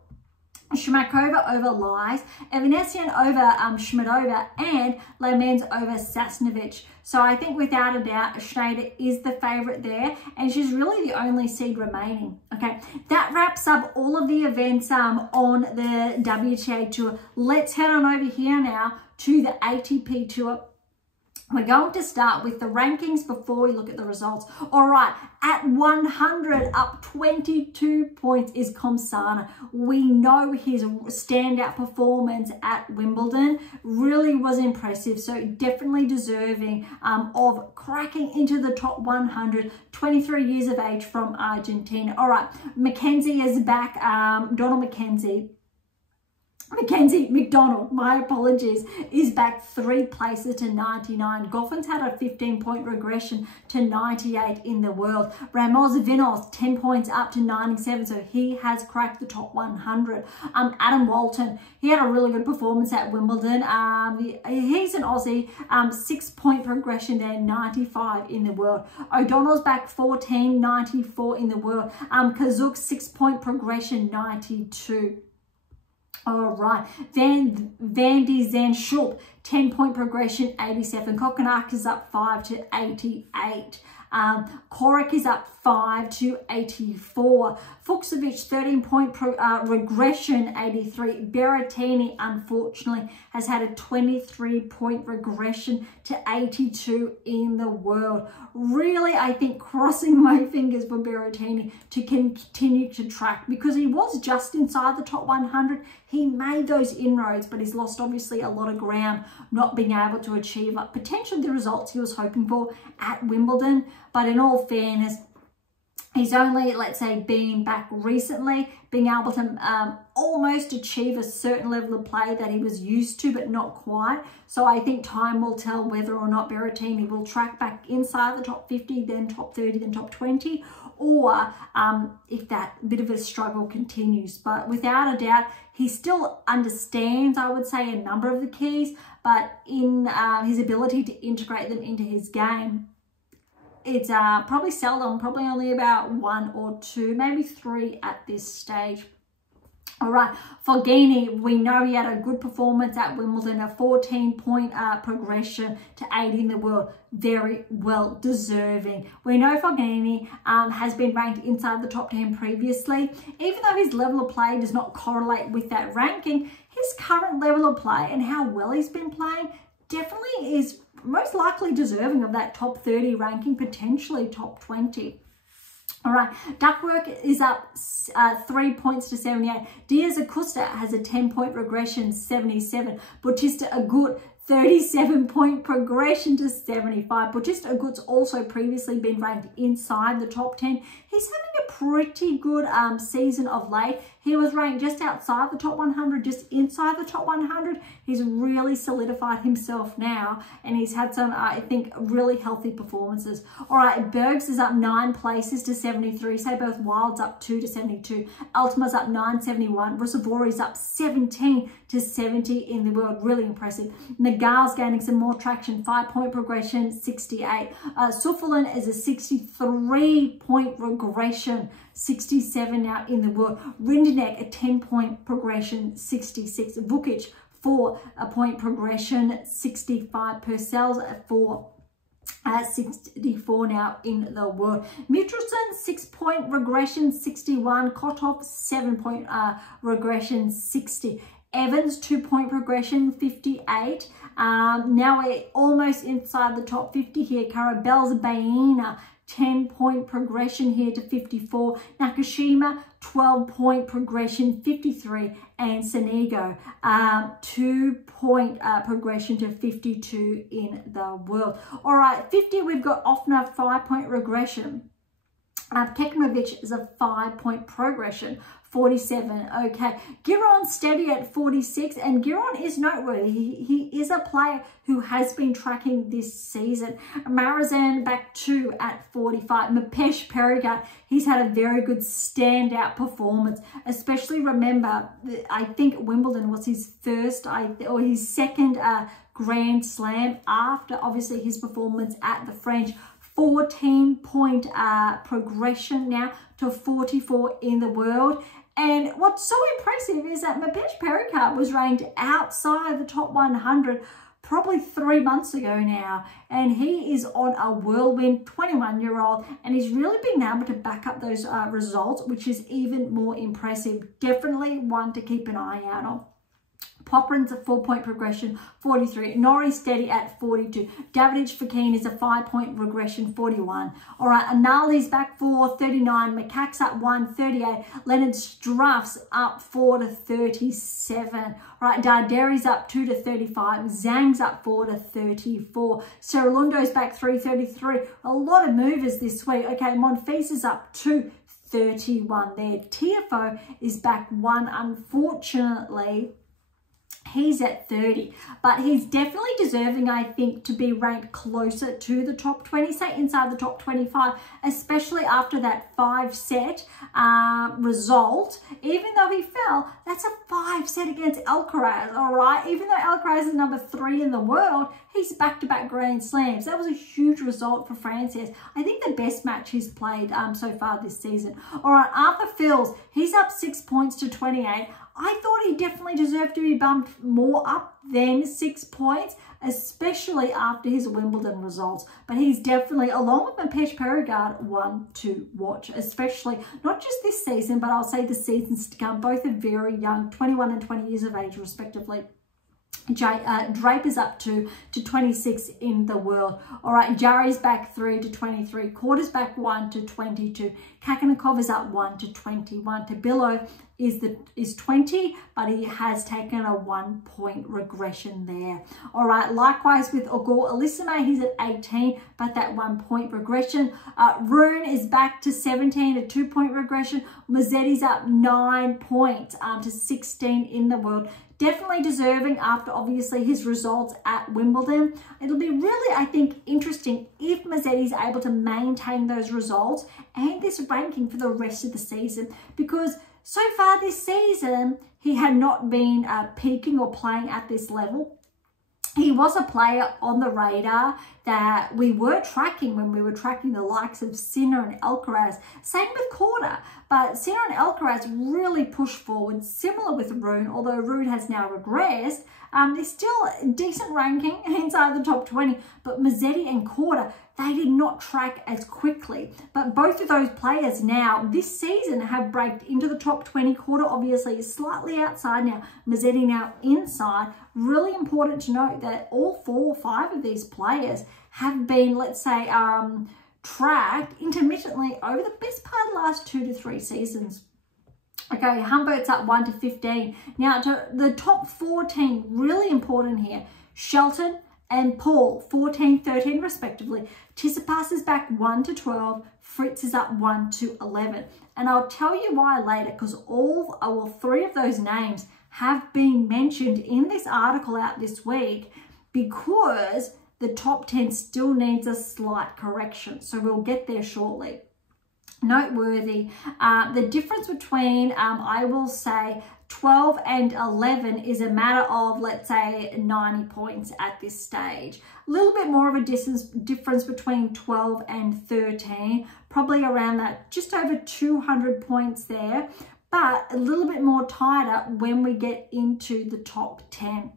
Shmakova over Lies, Evanesian over Shmedova, and Lemens over Sasnovich. So I think without a doubt, Schneider is the favourite there, and she's really the only seed remaining. Okay, that wraps up all of the events on the WTA Tour. Let's head on over here now to the ATP Tour. We're going to start with the rankings before we look at the results. All right, at 100, up 22 points is Komsana. We know his standout performance at Wimbledon really was impressive, so definitely deserving of cracking into the top 100, 23 years of age from Argentina. All right, Mackenzie is back, Donald Mackenzie McDonald, my apologies, is back 3 places to 99. Goffin's had a 15-point regression to 98 in the world. Ramos Vinos, 10 points up to 97, so he has cracked the top 100. Adam Walton, he had a really good performance at Wimbledon. He's an Aussie, 6-point progression there, 95 in the world. O'Donnell's back 14, 94 in the world. Kazuk, 6-point progression, 92. All right, then Vandy Zanschulp, 10-point progression, 87. Kokonakis is up 5 to 88. Korek is up 5 to 84. Fuchsovich, 13-point regression, 83. Berrettini, unfortunately, has had a 23-point regression to 82 in the world. Really, I think crossing my fingers for Berrettini to continue to track, because he was just inside the top 100. He made those inroads, but he's lost obviously a lot of ground, not being able to achieve potentially the results he was hoping for at Wimbledon. But in all fairness, he's only, let's say, been back recently, being able to almost achieve a certain level of play that he was used to, but not quite. So I think time will tell whether or not Berrettini will track back inside the top 50, then top 30, then top 20, or if that bit of a struggle continues. But without a doubt, he still understands, I would say, a number of the keys, but in his ability to integrate them into his game, it's probably seldom, probably only about 1 or 2, maybe 3 at this stage. All right, Fognini, we know he had a good performance at Wimbledon, a 14-point progression to 80 in the world. Very well deserving. We know Fognini has been ranked inside the top 10 previously. Even though his level of play does not correlate with that ranking, his current level of play and how well he's been playing definitely is most likely deserving of that top 30 ranking, potentially top 20. All right, Duckworth is up 3 points to 78. Diaz Acosta has a 10-point regression, 77. Bautista Agut, 37-point progression to 75. Bautista Agut's also previously been ranked inside the top 10. He's having a pretty good season of late. He was ranked just outside the top 100, just inside the top 100. He's really solidified himself now, and he's had some, I think, really healthy performances. All right, Bergs is up 9 places to 73. Saberth Wild's up 2 to 72. Altima's up 9, 71. Russavori's up 17 to 70 in the world. Really impressive. Nagal's gaining some more traction. 5-point progression, 68. Suffolin is a 63-point regression, 67 now in the world. Rindenek, a 10-point progression, 66. Vukic, 4-point progression, 65. Purcell's at 64 now in the world. Mitchelson, 6-point regression, 61. Kotov, 7-point regression, 60. Evans, 2-point progression, 58. Now we're almost inside the top 50 here. Carabel's Baena, 10-point progression here to 54. Nakashima, 12-point progression, 53. And Sonigo, 2-point progression to 52 in the world. All right, 50, we've got Offner, 5-point regression. Kekmanovic is a 5-point progression, 47. Okay, Giron steady at 46, and Giron is noteworthy. He is a player who has been tracking this season. Marizan back 2 at 45. Mapesh Perigat, he's had a very good standout performance, especially remember, I think Wimbledon was his first or his second Grand Slam after obviously his performance at the French. 14-point progression now to 44 in the world. And what's so impressive is that Mapesh Pericat was ranked outside the top 100 probably 3 months ago now. And he is on a whirlwind, 21-year-old, and he's really been able to back up those results, which is even more impressive. Definitely one to keep an eye out on. Poprin's a 4-point progression, 43. Norrie steady at 42. Davidovich Fokine is a 5-point regression, 41. All right, Anali's back 4, 39. Makak's up 1, 38. Leonard Struff's up 4 to 37. All right, Darderi's up 2 to 35. Zhang's up 4 to 34. Cerulundo's back 3, 33. A lot of movers this week. Okay, Monfils is up 2, 31 there. TFO is back 1, unfortunately. He's at 30, but he's definitely deserving, I think, to be ranked closer to the top 20, say inside the top 25, especially after that 5-set result. Even though he fell, that's a 5-set against Alcaraz, all right? Even though Alcaraz is number 3 in the world, he's back-to-back Grand Slams. That was a huge result for Frances. I think the best match he's played so far this season. All right, Arthur Fils, he's up 6 points to 28. I thought he definitely deserved to be bumped more up than 6 points, especially after his Wimbledon results. But he's definitely, along with Mapesh Perigat, one to watch, especially not just this season, but I'll say the seasons to come. Both are very young, 21 and 20 years of age, respectively. Draper's up 2 to 26 in the world. All right, Jarry's back 3 to 23. Quarter's back 1 to 22. Kakanakov is up 1 to 21. Tabilo is 20, but he has taken a 1-point regression there. All right, likewise with Ogor Elisime, he's at 18, but that 1-point regression. Rune is back to 17, a 2-point regression. Mazzetti's up 9 points to 16 in the world. Definitely deserving after obviously his results at Wimbledon. It'll be really, I think, interesting if Mazzetti's able to maintain those results and this ranking for the rest of the season, because so far this season, he had not been peaking or playing at this level. He was a player on the radar that we were tracking when we were tracking the likes of Sinner and Alcaraz. Same with Korda, but Sinner and Alcaraz really pushed forward, similar with Rune, although Rune has now regressed. There's still a decent ranking inside the top 20, but Mazzetti and Korda, they did not track as quickly. But both of those players now, this season, have braked into the top 20. Korda obviously is slightly outside now. Mazzetti now inside. Really important to note that all 4 or 5 of these players have been, let's say, tracked intermittently over the best part of the last 2 to 3 seasons. Okay, Humbert's up 1 to 15. Now, to the top 14, really important here. Shelton and Paul, 14, 13 respectively. Tsitsipas is back 1 to 12. Fritz is up 1 to 11. And I'll tell you why later, because all 3 of those names have been mentioned in this article out this week, because the top 10 still needs a slight correction. So we'll get there shortly. Noteworthy, the difference between, I will say, 12 and 11 is a matter of, let's say, 90 points at this stage. A little bit more of a difference between 12 and 13, probably around that, just over 200 points there, but a little bit more tighter when we get into the top 10.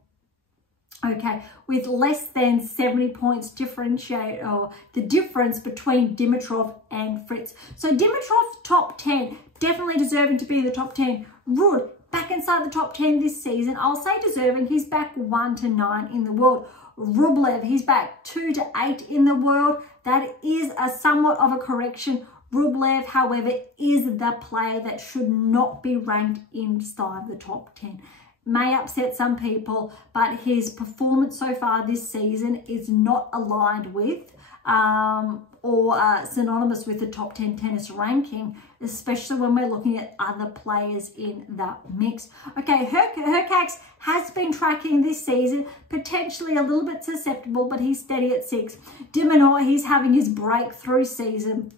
Okay, with less than 70 points differentiate, or the difference between Dimitrov and Fritz. So Dimitrov, top 10, definitely deserving to be in the top 10. Ruud, back back inside the top 10 this season. I'll say deserving. He's back 1 to 9 in the world. Rublev, he's back 2 to 8 in the world. That is a somewhat of a correction. Rublev, however, is the player that should not be ranked inside the top 10. May upset some people, but his performance so far this season is not aligned with or synonymous with the top 10 tennis ranking, especially when we're looking at other players in that mix. Okay, Hurkacz has been tracking this season, potentially a little bit susceptible, but he's steady at 6. De Minaur, he's having his breakthrough season.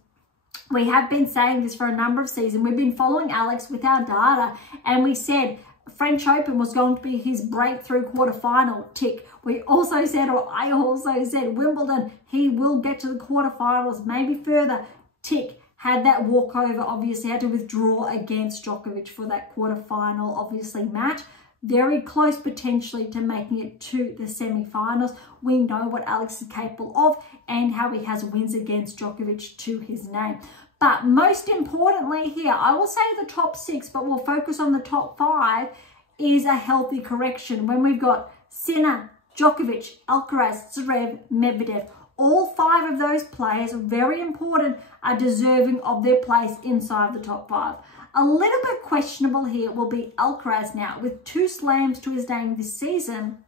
We have been saying this for a number of seasons. We've been following Alex with our data, and we said French Open was going to be his breakthrough quarterfinal, tick. We also said, or I also said, Wimbledon, he will get to the quarterfinals, maybe further, tick. Had that walkover, obviously had to withdraw against Djokovic for that quarterfinal, obviously, match. Very close potentially to making it to the semi-finals. We know what Alex is capable of and how he has wins against Djokovic to his name. But most importantly here, I will say the top 6, but we'll focus on the top 5, is a healthy correction. When we've got Sinner, Djokovic, Alcaraz, Zverev, Medvedev, all 5 of those players, very important, are deserving of their place inside the top 5. A little bit questionable here will be Alcaraz now, with 2 slams to his name this season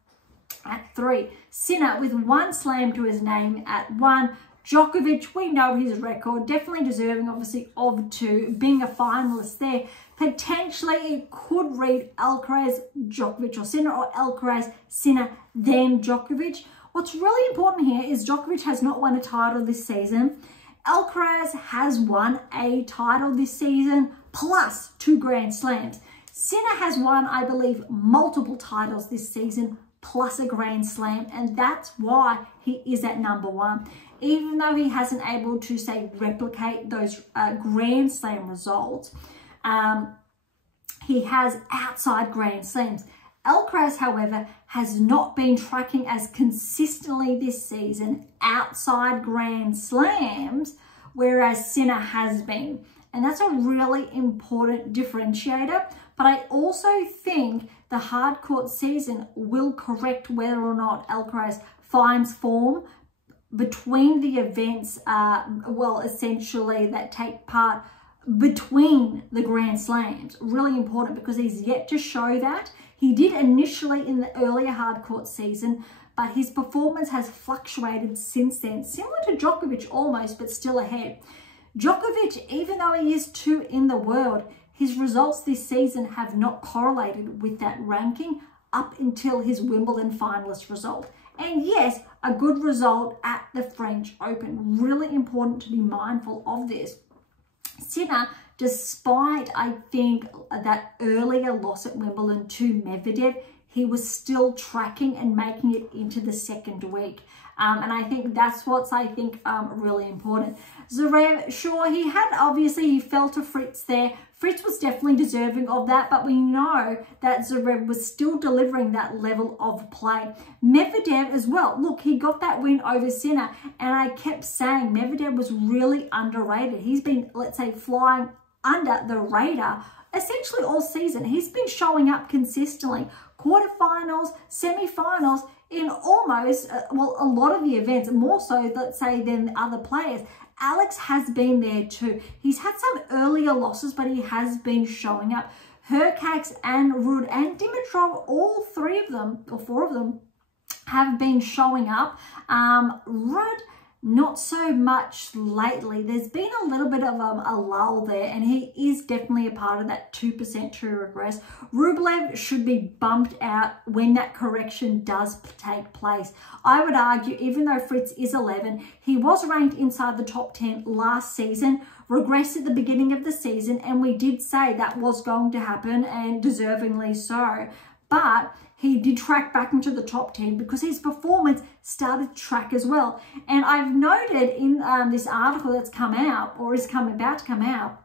at 3. Sinner with 1 slam to his name at 1. Djokovic, we know his record, definitely deserving, obviously, of 2, being a finalist there. Potentially, it could read Alcaraz, Djokovic, or Sinner, or Alcaraz, Sinner, then Djokovic. What's really important here is Djokovic has not won a title this season. Alcaraz has won a title this season, plus 2 Grand Slams. Sinner has won, I believe, multiple titles this season, plus a Grand Slam, and that's why he is at number 1. Even though he hasn't able to, say, replicate those Grand Slam results, he has outside Grand Slams. Alcaraz, however, has not been tracking as consistently this season outside Grand Slams, whereas Sinner has been. And that's a really important differentiator. But I also think the hard court season will correct whether or not Alcaraz finds form between the events, essentially that take part between the Grand Slams. Really important because he's yet to show that. He did initially in the earlier hard court season, but his performance has fluctuated since then, similar to Djokovic almost, but still ahead. Djokovic, even though he is 2 in the world, his results this season have not correlated with that ranking up until his Wimbledon finalist result. And yes, a good result at the French Open. Really important to be mindful of this. Sinner, despite, I think, that earlier loss at Wimbledon to Medvedev, he was still tracking and making it into the second week. And I think that's what's, really important. Zverev, sure, he fell to Fritz there. Fritz was definitely deserving of that, but we know that Zverev was still delivering that level of play. Medvedev as well. Look, he got that win over Sinner, and I kept saying Medvedev was really underrated. He's been, let's say, flying under the radar essentially all season. He's been showing up consistently. Quarterfinals, semi-finals, in almost, a lot of the events, more so, let's say, than other players. Alex has been there too. He's had some earlier losses, but he has been showing up. Hurkacz and Ruud and Dimitrov, all 3 of them, or 4 of them, have been showing up. Ruud, not so much lately. There's been a little bit of a lull there, and he is definitely a part of that 2% true regress. Rublev should be bumped out when that correction does take place. I would argue, even though Fritz is 11, he was ranked inside the top 10 last season, regressed at the beginning of the season, and we did say that was going to happen, and deservingly so. But he did track back into the top 10 because his performance started to track as well. And I've noted in this article that's come out, or is about to come out,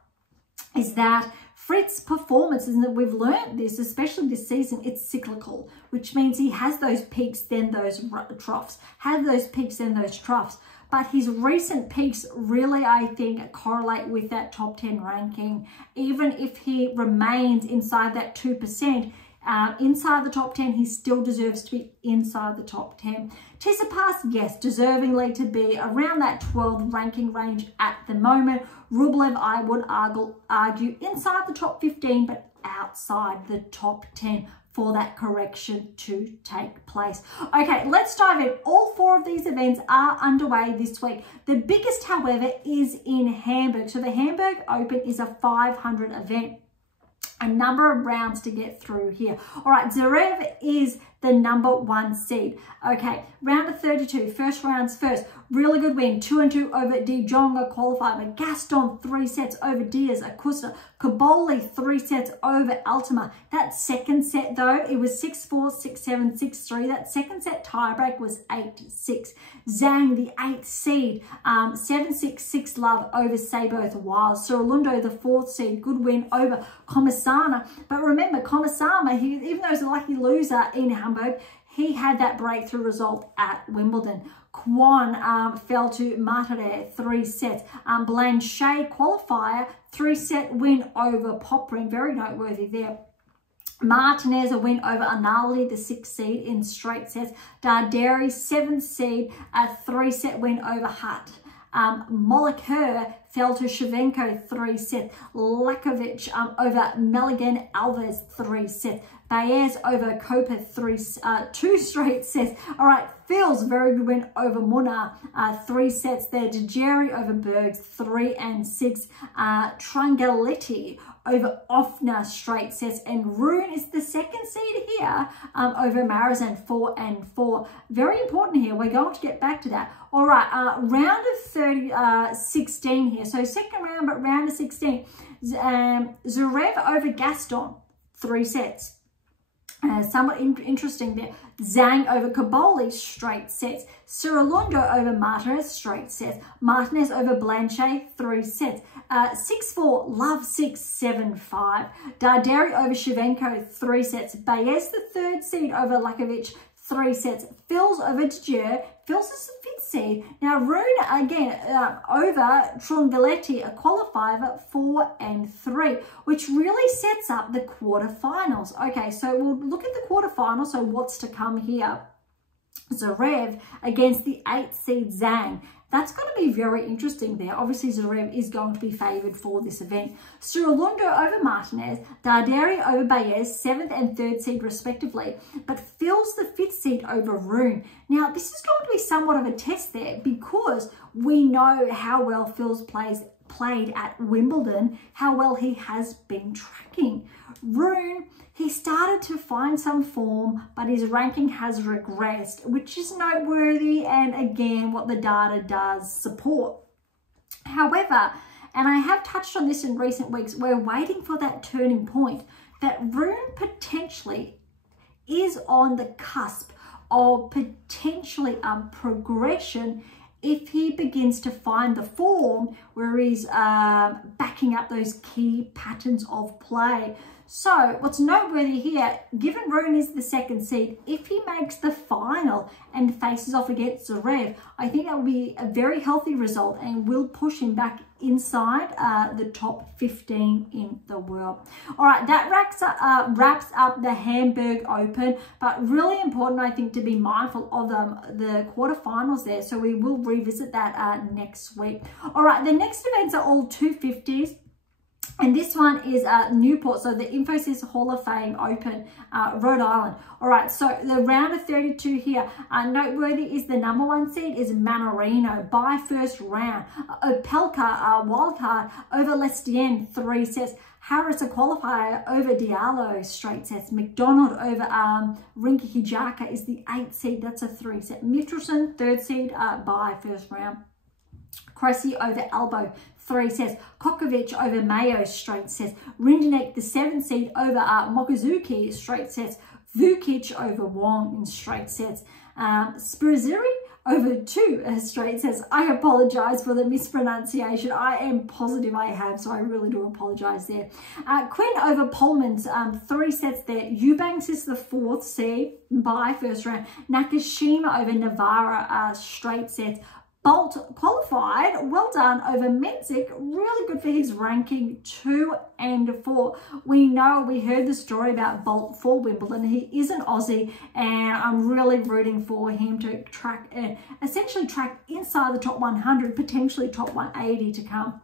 is that Fritz's performance, and that we've learned this, especially this season, it's cyclical, which means he has those peaks, then those troughs, have those peaks, then those troughs. but his recent peaks really, I think, correlate with that top 10 ranking. Even if he remains inside that 2%, inside the top 10, he still deserves to be inside the top 10. Tsitsipas, yes, deservingly to be around that 12th ranking range at the moment. Rublev, I would argue inside the top 15, but outside the top 10 for that correction to take place. Okay, let's dive in. All four of these events are underway this week. The biggest, however, is in Hamburg. So the Hamburg Open is a 500 event. A number of rounds to get through here. All right, Zverev is the #1 seed. Okay, round of 32, first rounds first. Really good win, 2-2 over De Jong, a qualifier. Gaston, 3 sets over Diaz, Akusa. Kaboli, 3 sets over Altama. That second set, though, it was 6-4, 6-7, 6-3. That second set tiebreak was 8-6. Zhang, the 8th seed, 7-6, 6-love over Seyboth Wild. Surilundo, the 4th seed, good win over Komisama. But remember, Komisama, even though he's a lucky loser in Hamburg, he had that breakthrough result at Wimbledon. Kwon fell to Martere, 3 sets. Blanchet, qualifier, 3-set win over Poprin, very noteworthy there. Martinez, a win over Anali, the 6th seed in straight sets. Darderi, 7th seed, a 3-set win over Hutt. Molliker fell to Shevchenko, 3 sets. Lakovic over Meligan Alves, 3 sets. Baez over Kopa, 2 straight sets. All right, Phil's very good win over Munar, 3 sets there. Dejeri over Bergs, 3 and 6. Trangaletti over Offner, straight sets. And Rune is the 2nd seed here over Marizan, 4 and 4. Very important here. We're going to get back to that. All right, round of 16 here. So second round, but round of 16. Zverev over Gaston, 3 sets. Somewhat interesting there. Zhang over Kaboli, straight sets. Surilundo over Martinez, straight sets. Martinez over Blanchet, 3 sets. 6-4, Love 6, 7-5. Darderi over Shevchenko, 3 sets. Baez, the 3rd seed, over Lakovic, 3 sets. Phil's over Djur. Phil's is the 5th seed. Now, Rune, again, over Trungaletti, a qualifier, 4 and 3, which really sets up the quarterfinals. Okay, so we'll look at the quarterfinals, so what's to come here. Zverev against the 8th seed Zhang. That's going to be very interesting there. Obviously, Zverev is going to be favoured for this event. Surilundo over Martinez, Darderi over Baez, 7th and 3rd seed respectively. But Phil's the 5th seed over Rune. Now, this is going to be somewhat of a test there because we know how well Phil's played at Wimbledon, how well he has been tracking. Rune, he started to find some form, but his ranking has regressed, which is noteworthy, and again, what the data does support. However, and I have touched on this in recent weeks, we're waiting for that turning point, that Rune potentially is on the cusp of potentially progression if he begins to find the form where he's backing up those key patterns of play. So what's noteworthy here, given Rune is the 2nd seed, if he makes the final and faces off against Zverev, I think that will be a very healthy result and will push him back inside the top 15 in the world. All right, that wraps up the Hamburg Open, but really important, I think, to be mindful of the quarterfinals there. So we will revisit that next week. All right, the next events are all 250s. And this one is Newport, so the Infosys Hall of Fame Open, Rhode Island. All right, so the round of 32 here, noteworthy is the #1 seed is Manarino by first round. Opelka, wildcard, over Lestienne, 3 sets. Harris, a qualifier, over Diallo, straight sets. McDonald over Rinky Hijaka is the 8th seed, that's a 3-set. Mitchelson, 3rd seed by first round. Cressy over Elbow, 3 sets. Kokovic over Mayo, straight sets. Rindenek, the 7th seed, over Mokuzuki, straight sets. Vukic over Wong in straight sets. Spiriziri over 2 straight sets. I apologize for the mispronunciation. I am positive I have, so I really do apologize there. Quinn over Polman's, 3 sets there. Eubanks is the 4th seed by first round. Nakashima over Navarra, straight sets. Bolt qualified, well done over Mensik, really good for his ranking 2 and 4. We heard the story about Bolt for Wimbledon. He is an Aussie, and I'm really rooting for him to essentially track inside the top 100, potentially top 180 to come.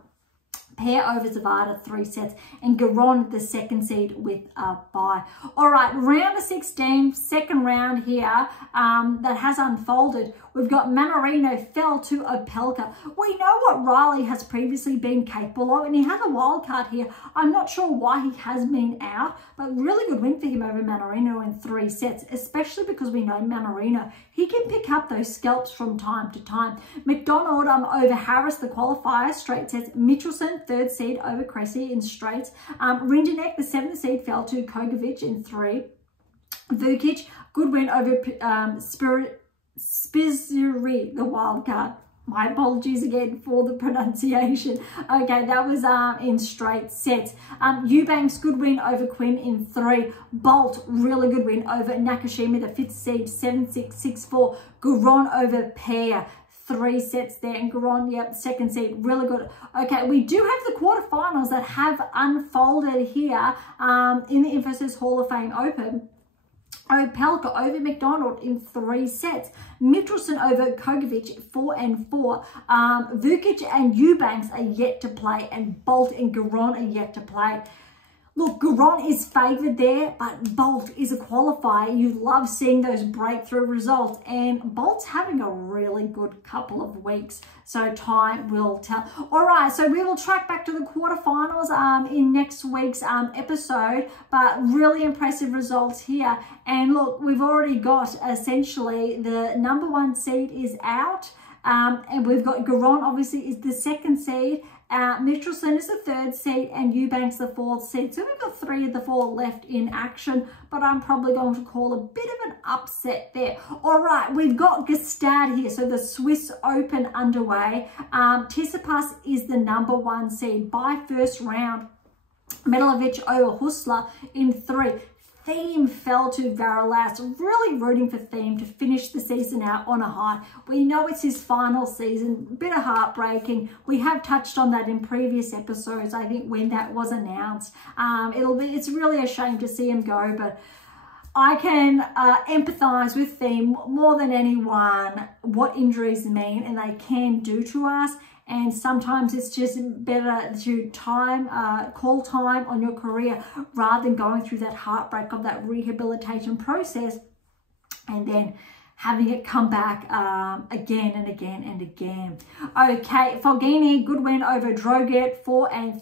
Pair over Zavada, 3 sets, and Garon, the second seed, with a bye. All right, round of 16, second round here that has unfolded. We've got Mannarino fell to Opelka. We know what Riley has previously been capable of, and he has a wild card here. I'm not sure why he has been out, but really good win for him over Mannarino in 3 sets, especially because we know Mannarino, he can pick up those scalps from time to time. McDonald over Harris, the qualifier, straight sets. Mitchelson, 3rd seed, over Cressy in straights. Rindenek, the 7th seed, fell to Kogovic in 3. Vukic, good win over Spizuri, the wild card. My apologies again for the pronunciation. Okay, that was in straight sets. Eubanks, good win over Quinn in 3. Bolt, really good win over Nakashima, the 5th seed, 7-6, 6-4. Garon over Pair, 3 sets there. And Garon, yep, 2nd seed, really good. Okay, we do have the quarterfinals that have unfolded here in the Infosys Hall of Fame Open. Opelka over McDonald in 3 sets. Mitchelson over Kogovic, 4 and 4. Vukic and Eubanks are yet to play, and Bolt and Garon are yet to play. Look, Garon is favoured there, but Bolt is a qualifier. You love seeing those breakthrough results, and Bolt's having a really good couple of weeks, so time will tell. All right, so we will track back to the quarterfinals in next week's episode, but really impressive results here. And look, we've already got essentially the number 1 seed is out, and we've got Garon obviously is the 2nd seed. Mitchelson is the 3rd seed, and Eubanks the 4th seed. So we've got 3 of the 4 left in action, but I'm probably going to call a bit of an upset there. All right, we've got Gstaad here. So the Swiss Open underway. Tsitsipas is the number 1 seed by first round. Medvedev over Hustler in 3. Thiem fell to Varillas. Really rooting for Thiem to finish the season out on a high. We know it's his final season, a bit of heartbreaking. We have touched on that in previous episodes, I think, when that was announced. It's really a shame to see him go, but I can empathise with Thiem more than anyone, what injuries mean and they can do to us. And sometimes it's just better to call time on your career rather than going through that heartbreak of that rehabilitation process and then having it come back again and again and again. Okay, Fognini, good win over Droget, 4 and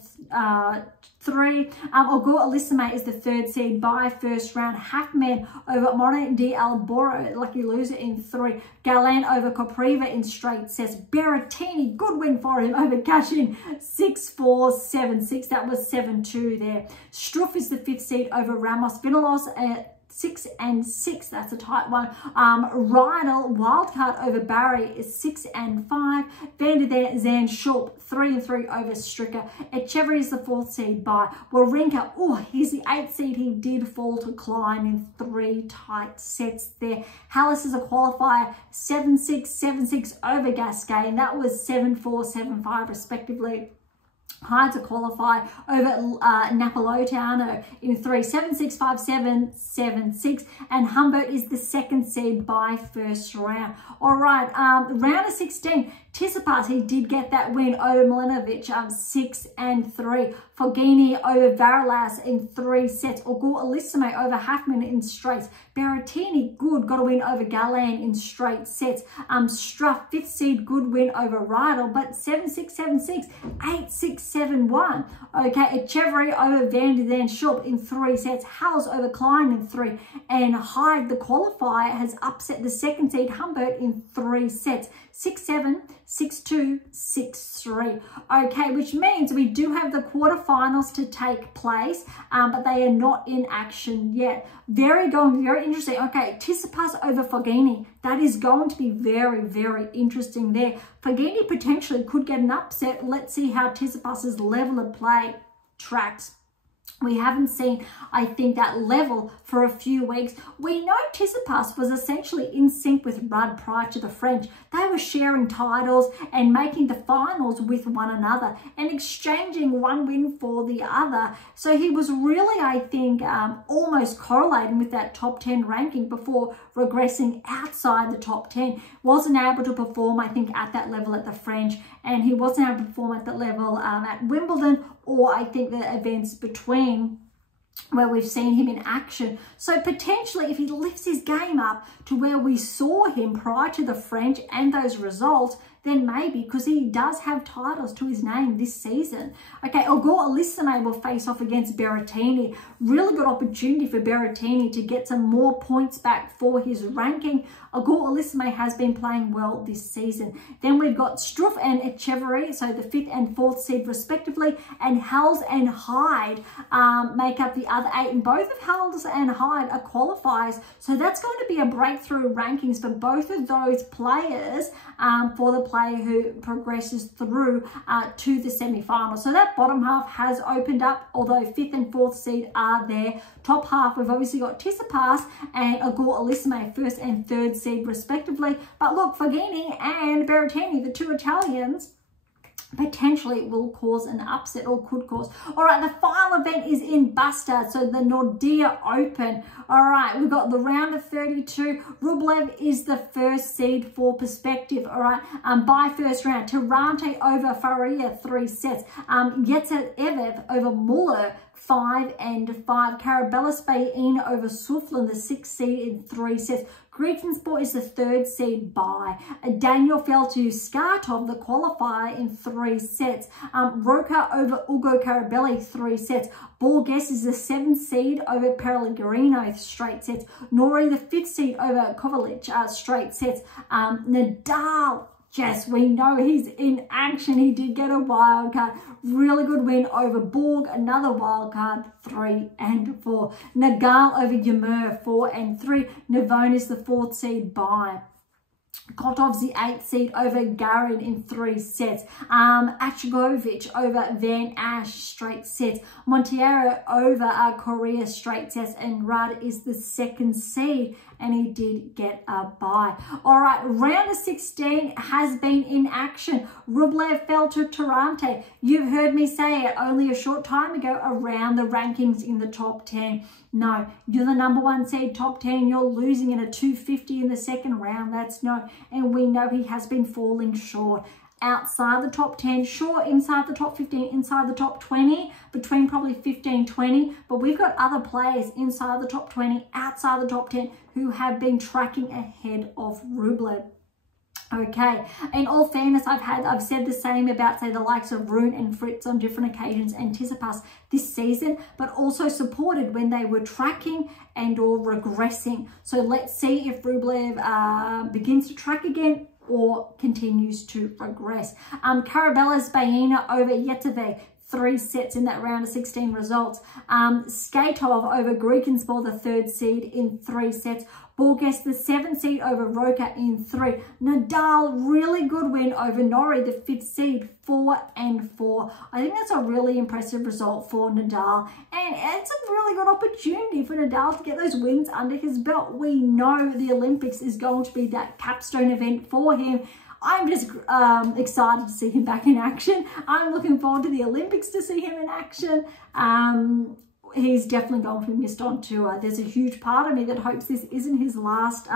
3. Ogur Elisame is the 3rd seed by first round. Hackman over Monet de Alboro, lucky loser in 3. Galan over Kopriva in straight sets. Berrettini, good win for him over Cashin, 6-4, 7-6. That was 7-2 there. Struff is the 5th seed over Ramos. Vinolos 6 and 6. That's a tight one. Rydell, wildcard over Barry is 6 and 5. Van der Zan Schulp, 3 and 3 over Stricker. Echeverry is the 4th seed by Wawrinka. Oh, he's the 8th seed. He did fall to Klein in 3 tight sets there. Hallis is a qualifier, 7-6, 7-6 over Gasquet. That was 7-4, 7-5 respectively. Hard to qualify over Napolitano in 3, 7-6, 5-7, 7-6, and Humbert is the 2nd seed by first round. All right, round of 16, Tsitsipas, he did get that win over Milanovic, 6 and 3. Fognini over Varillas in 3 sets. Ogur Elisame over Hackman in straights. Berrettini, good, got a win over Galan in straight sets. Struff, 5th seed, good win over Rydell, but 7-6, 7-6, 8-6, 7-1. Okay, Echeverry over Van der Zan Schulp in 3 sets. Hals over Klein in 3. And Hyde, the qualifier, has upset the 2nd seed Humbert in 3 sets. 6-7, 6-2, 6-3. Okay, which means we do have the quarterfinals to take place, but they are not in action yet. Very interesting. Okay, Tsitsipas over Fognini. That is going to be very, very interesting there. Fognini potentially could get an upset. Let's see how Tsitsipas's level of play tracks. We haven't seen, I think, that level for a few weeks. We know Tsitsipas was essentially in sync with Rudd prior to the French. They were sharing titles and making the finals with one another and exchanging one win for the other. So he was really, I think, almost correlating with that top 10 ranking before regressing outside the top 10. Wasn't able to perform, I think, at that level at the French, and he wasn't able to perform at that level at Wimbledon, or I think the events between where we've seen him in action. So potentially, if he lifts his game up to where we saw him prior to the French and those results, then maybe, because he does have titles to his name this season. Okay, Auger-Aliassime will face off against Berrettini. Really good opportunity for Berrettini to get some more points back for his ranking. Auger-Aliassime has been playing well this season. Then we've got Struff and Echeverry, so the 5th and 4th seed respectively, and Hals and Hyde make up the other 8, and both of Hals and Hyde are qualifiers. So that's going to be a breakthrough rankings for both of those players, for the player who progresses through to the semi-final. So that bottom half has opened up, although 5th and 4th seed are there. Top half, we've obviously got Tsitsipas and Auger-Aliassime, 1st and 3rd seed respectively. But look, Fognini and Berrettini, the 2 Italians, potentially will cause an upset, or could cause. All right, the final event is in Bastard, so the Nordea Open. All right, we've got the round of 32. Rublev is the 1st seed for perspective. All right, by first round, Tirante over Faria, 3 sets. Yetsev over Muller, 5 and 5. Carabellis Bain over Swiftland, the 6th seed, in 3 sets. Griekensport is the 3rd seed by. Daniel fell to Skatov, the qualifier, in 3 sets. Roca over Ugo Carabelli, 3 sets. Borges is the 7th seed over Pellegrino, straight sets. Nori, the 5th seed over Kovalic, straight sets. Nadal, yes, we know he's in action. He did get a wild card. Really good win over Borg. Another wild card, 3 and 4. Nagal over Ymer, 4 and 3. Navone is the 4th seed by. Kotov's the 8th seed over Garin in 3 sets. Achagovic over Van Ash, straight sets. Monteiro over Correa, straight sets. And Rudd is the 2nd seed, and he did get a bye. All right, round of 16 has been in action. Rublev fell to Tirante. You've heard me say it only a short time ago around the rankings in the top 10. No, you're the number 1 seed, top 10. You're losing in a 250 in the 2nd round. That's no. And we know he has been falling short. Outside the top 10, sure, inside the top 15, inside the top 20, between probably 15, 20, but we've got other players inside the top 20, outside the top 10, who have been tracking ahead of Rublev. Okay, in all fairness, I've said the same about, say, the likes of Rune and Fritz on different occasions, and Tsitsipas this season, but also supported when they were tracking and or regressing. So let's see if Rublev begins to track again or continues to regress. Carabella's Baena over Yeteve, 3 sets in that round of 16 results. Skatov over Griekenspor, the 3rd seed, in 3 sets. Borges, the 7th seed, over Roca in 3. Nadal, really good win over Nori, the 5th seed, 4 and 4. I think that's a really impressive result for Nadal. And it's a really good opportunity for Nadal to get those wins under his belt. We know the Olympics is going to be that capstone event for him. I'm just excited to see him back in action. I'm looking forward to the Olympics to see him in action. He's definitely going to be missed on tour. There's a huge part of me that hopes this isn't his last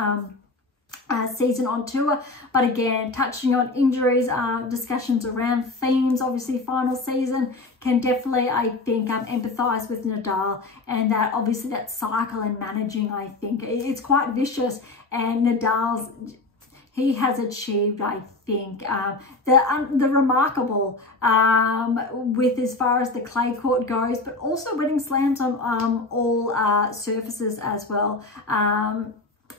season on tour. But again, touching on injuries, discussions around themes, obviously final season, can definitely, I think, empathise with Nadal, and that obviously that cycle and managing, I think it's quite vicious. And Nadal's, he has achieved, I think, the remarkable with as far as the clay court goes, but also winning slams on all surfaces as well.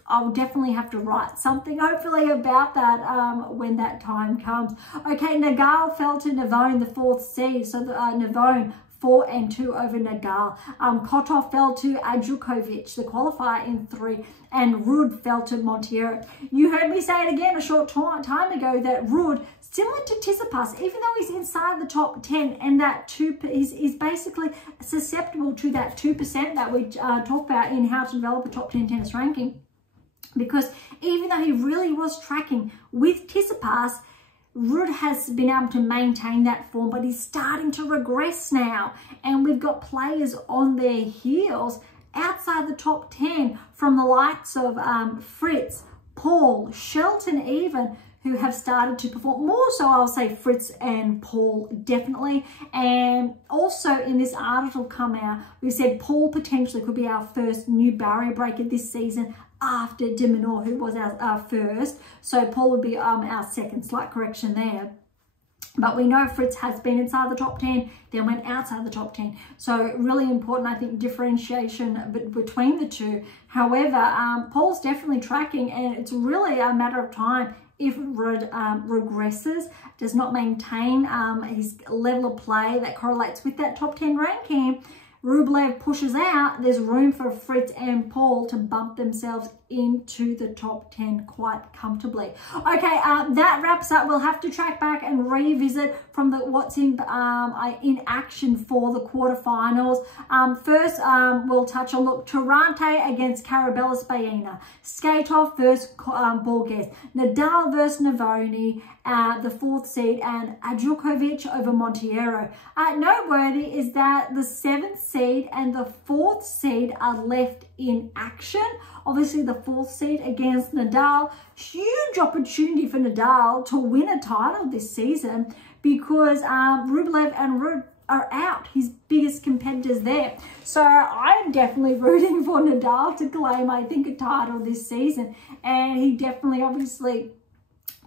I'll definitely have to write something, hopefully, about that when that time comes. Okay, Nagal fell to Navone, the 4th seed, so Navone 4 and 2 over Nagal. Kotov fell to Adjukovic, the qualifier, in 3, and Ruud fell to Monteiro. You heard me say it again a short time ago that Ruud similar to Tsitsipas, even though he's inside the top 10 and that is basically susceptible to that 2% that we talk about in how to develop a top 10 tennis ranking. Because even though he really was tracking with Tsitsipas, Ruud has been able to maintain that form, but he's starting to regress now. And we've got players on their heels outside the top 10 from the likes of Fritz, Paul, Shelton even, who have started to perform. More so, I'll say Fritz and Paul, definitely. And also in this article come out, we said Paul potentially could be our first new barrier breaker this season after De Minaur, who was our first. So Paul would be our second, slight correction there. But we know Fritz has been inside the top 10, then went outside the top 10. So really important, I think, differentiation between the two. However, Paul's definitely tracking, and it's really a matter of time if Ruud regresses, does not maintain his level of play that correlates with that top 10 ranking. Rublev pushes out, there's room for Fritz and Paul to bump themselves into the top 10 quite comfortably. Okay, that wraps up. We'll have to track back and revisit from what's in action for the quarterfinals. First, we'll touch on Turante against Carabellis Baena, Skatov versus Borges, Nadal versus Navoni, the 4th seed, and Djokovic over Monteiro. Noteworthy is that the 7th seed and the 4th seed are left in action. Obviously, the 4th seed against Nadal. Huge opportunity for Nadal to win a title this season because Rublev and Ruud are out, his biggest competitors there. So I'm definitely rooting for Nadal to claim, I think, a title this season. And he definitely, obviously,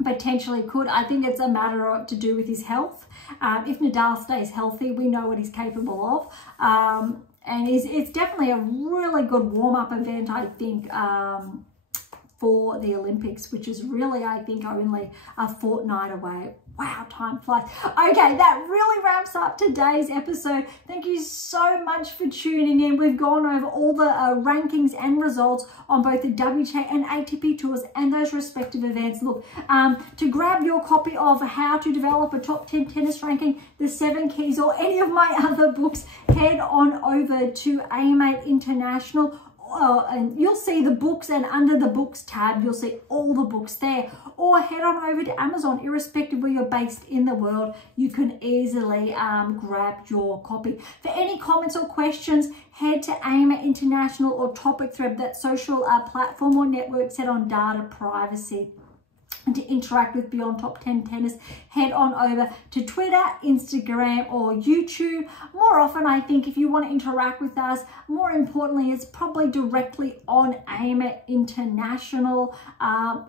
potentially could. I think it's a matter of to do with his health. If Nadal stays healthy, we know what he's capable of. And it's definitely a really good warm-up event, I think, for the Olympics, which is really, I think, only a fortnight away. Wow, time flies. Okay, that really wraps up today's episode. Thank you so much for tuning in. We've gone over all the rankings and results on both the WTA and ATP tours and those respective events. Look, to grab your copy of How to Develop a Top 10 Tennis Ranking, The 7 Keys, or any of my other books, head on over to AM8 International. And you'll see the books, and under the books tab you'll see all the books there, or head on over to Amazon. Irrespective where you're based in the world, you can easily grab your copy. For any comments or questions, head to AM8 International or Topic Thread, that social platform or network set on data privacy. And to interact with Beyond Top 10 Tennis, head on over to Twitter, Instagram, or YouTube. More often, I think, if you want to interact with us, more importantly, it's probably directly on AM8 International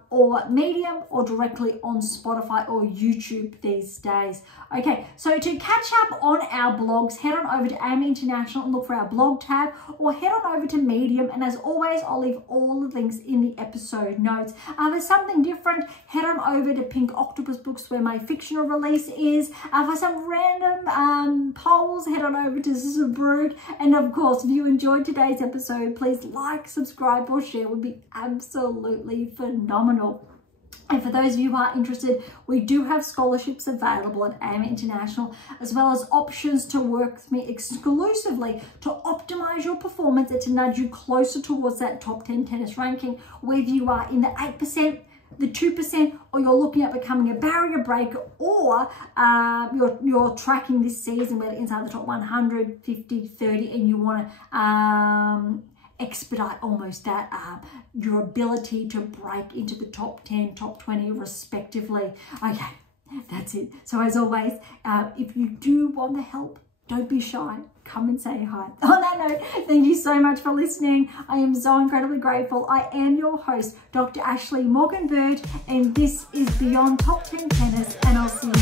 or Medium, or directly on Spotify or YouTube these days. Okay, so to catch up on our blogs, head on over to AM8 International and look for our blog tab, or head on over to Medium. And as always, I'll leave all the links in the episode notes. There's something different, head on over to Pink Octopus Books, where my fictional release is. For some random polls, head on over to Zabrook. And of course, if you enjoyed today's episode, please like, subscribe, or share. It would be absolutely phenomenal. And for those of you who are interested, we do have scholarships available at AM International, as well as options to work with me exclusively to optimize your performance and to nudge you closer towards that top 10 tennis ranking, whether you are in the 8%, the 2%, or you're looking at becoming a barrier breaker, or you're tracking this season whether inside the top 100, 50, 30, and you want to expedite almost that your ability to break into the top 10, top 20 respectively. Okay, that's it. So as always, if you do want the help, don't be shy. Come and say hi. On that note, thank you so much for listening. I am so incredibly grateful. I am your host, Dr. Ashley Morgan Bird, and this is Beyond Top 10 Tennis, and I'll see you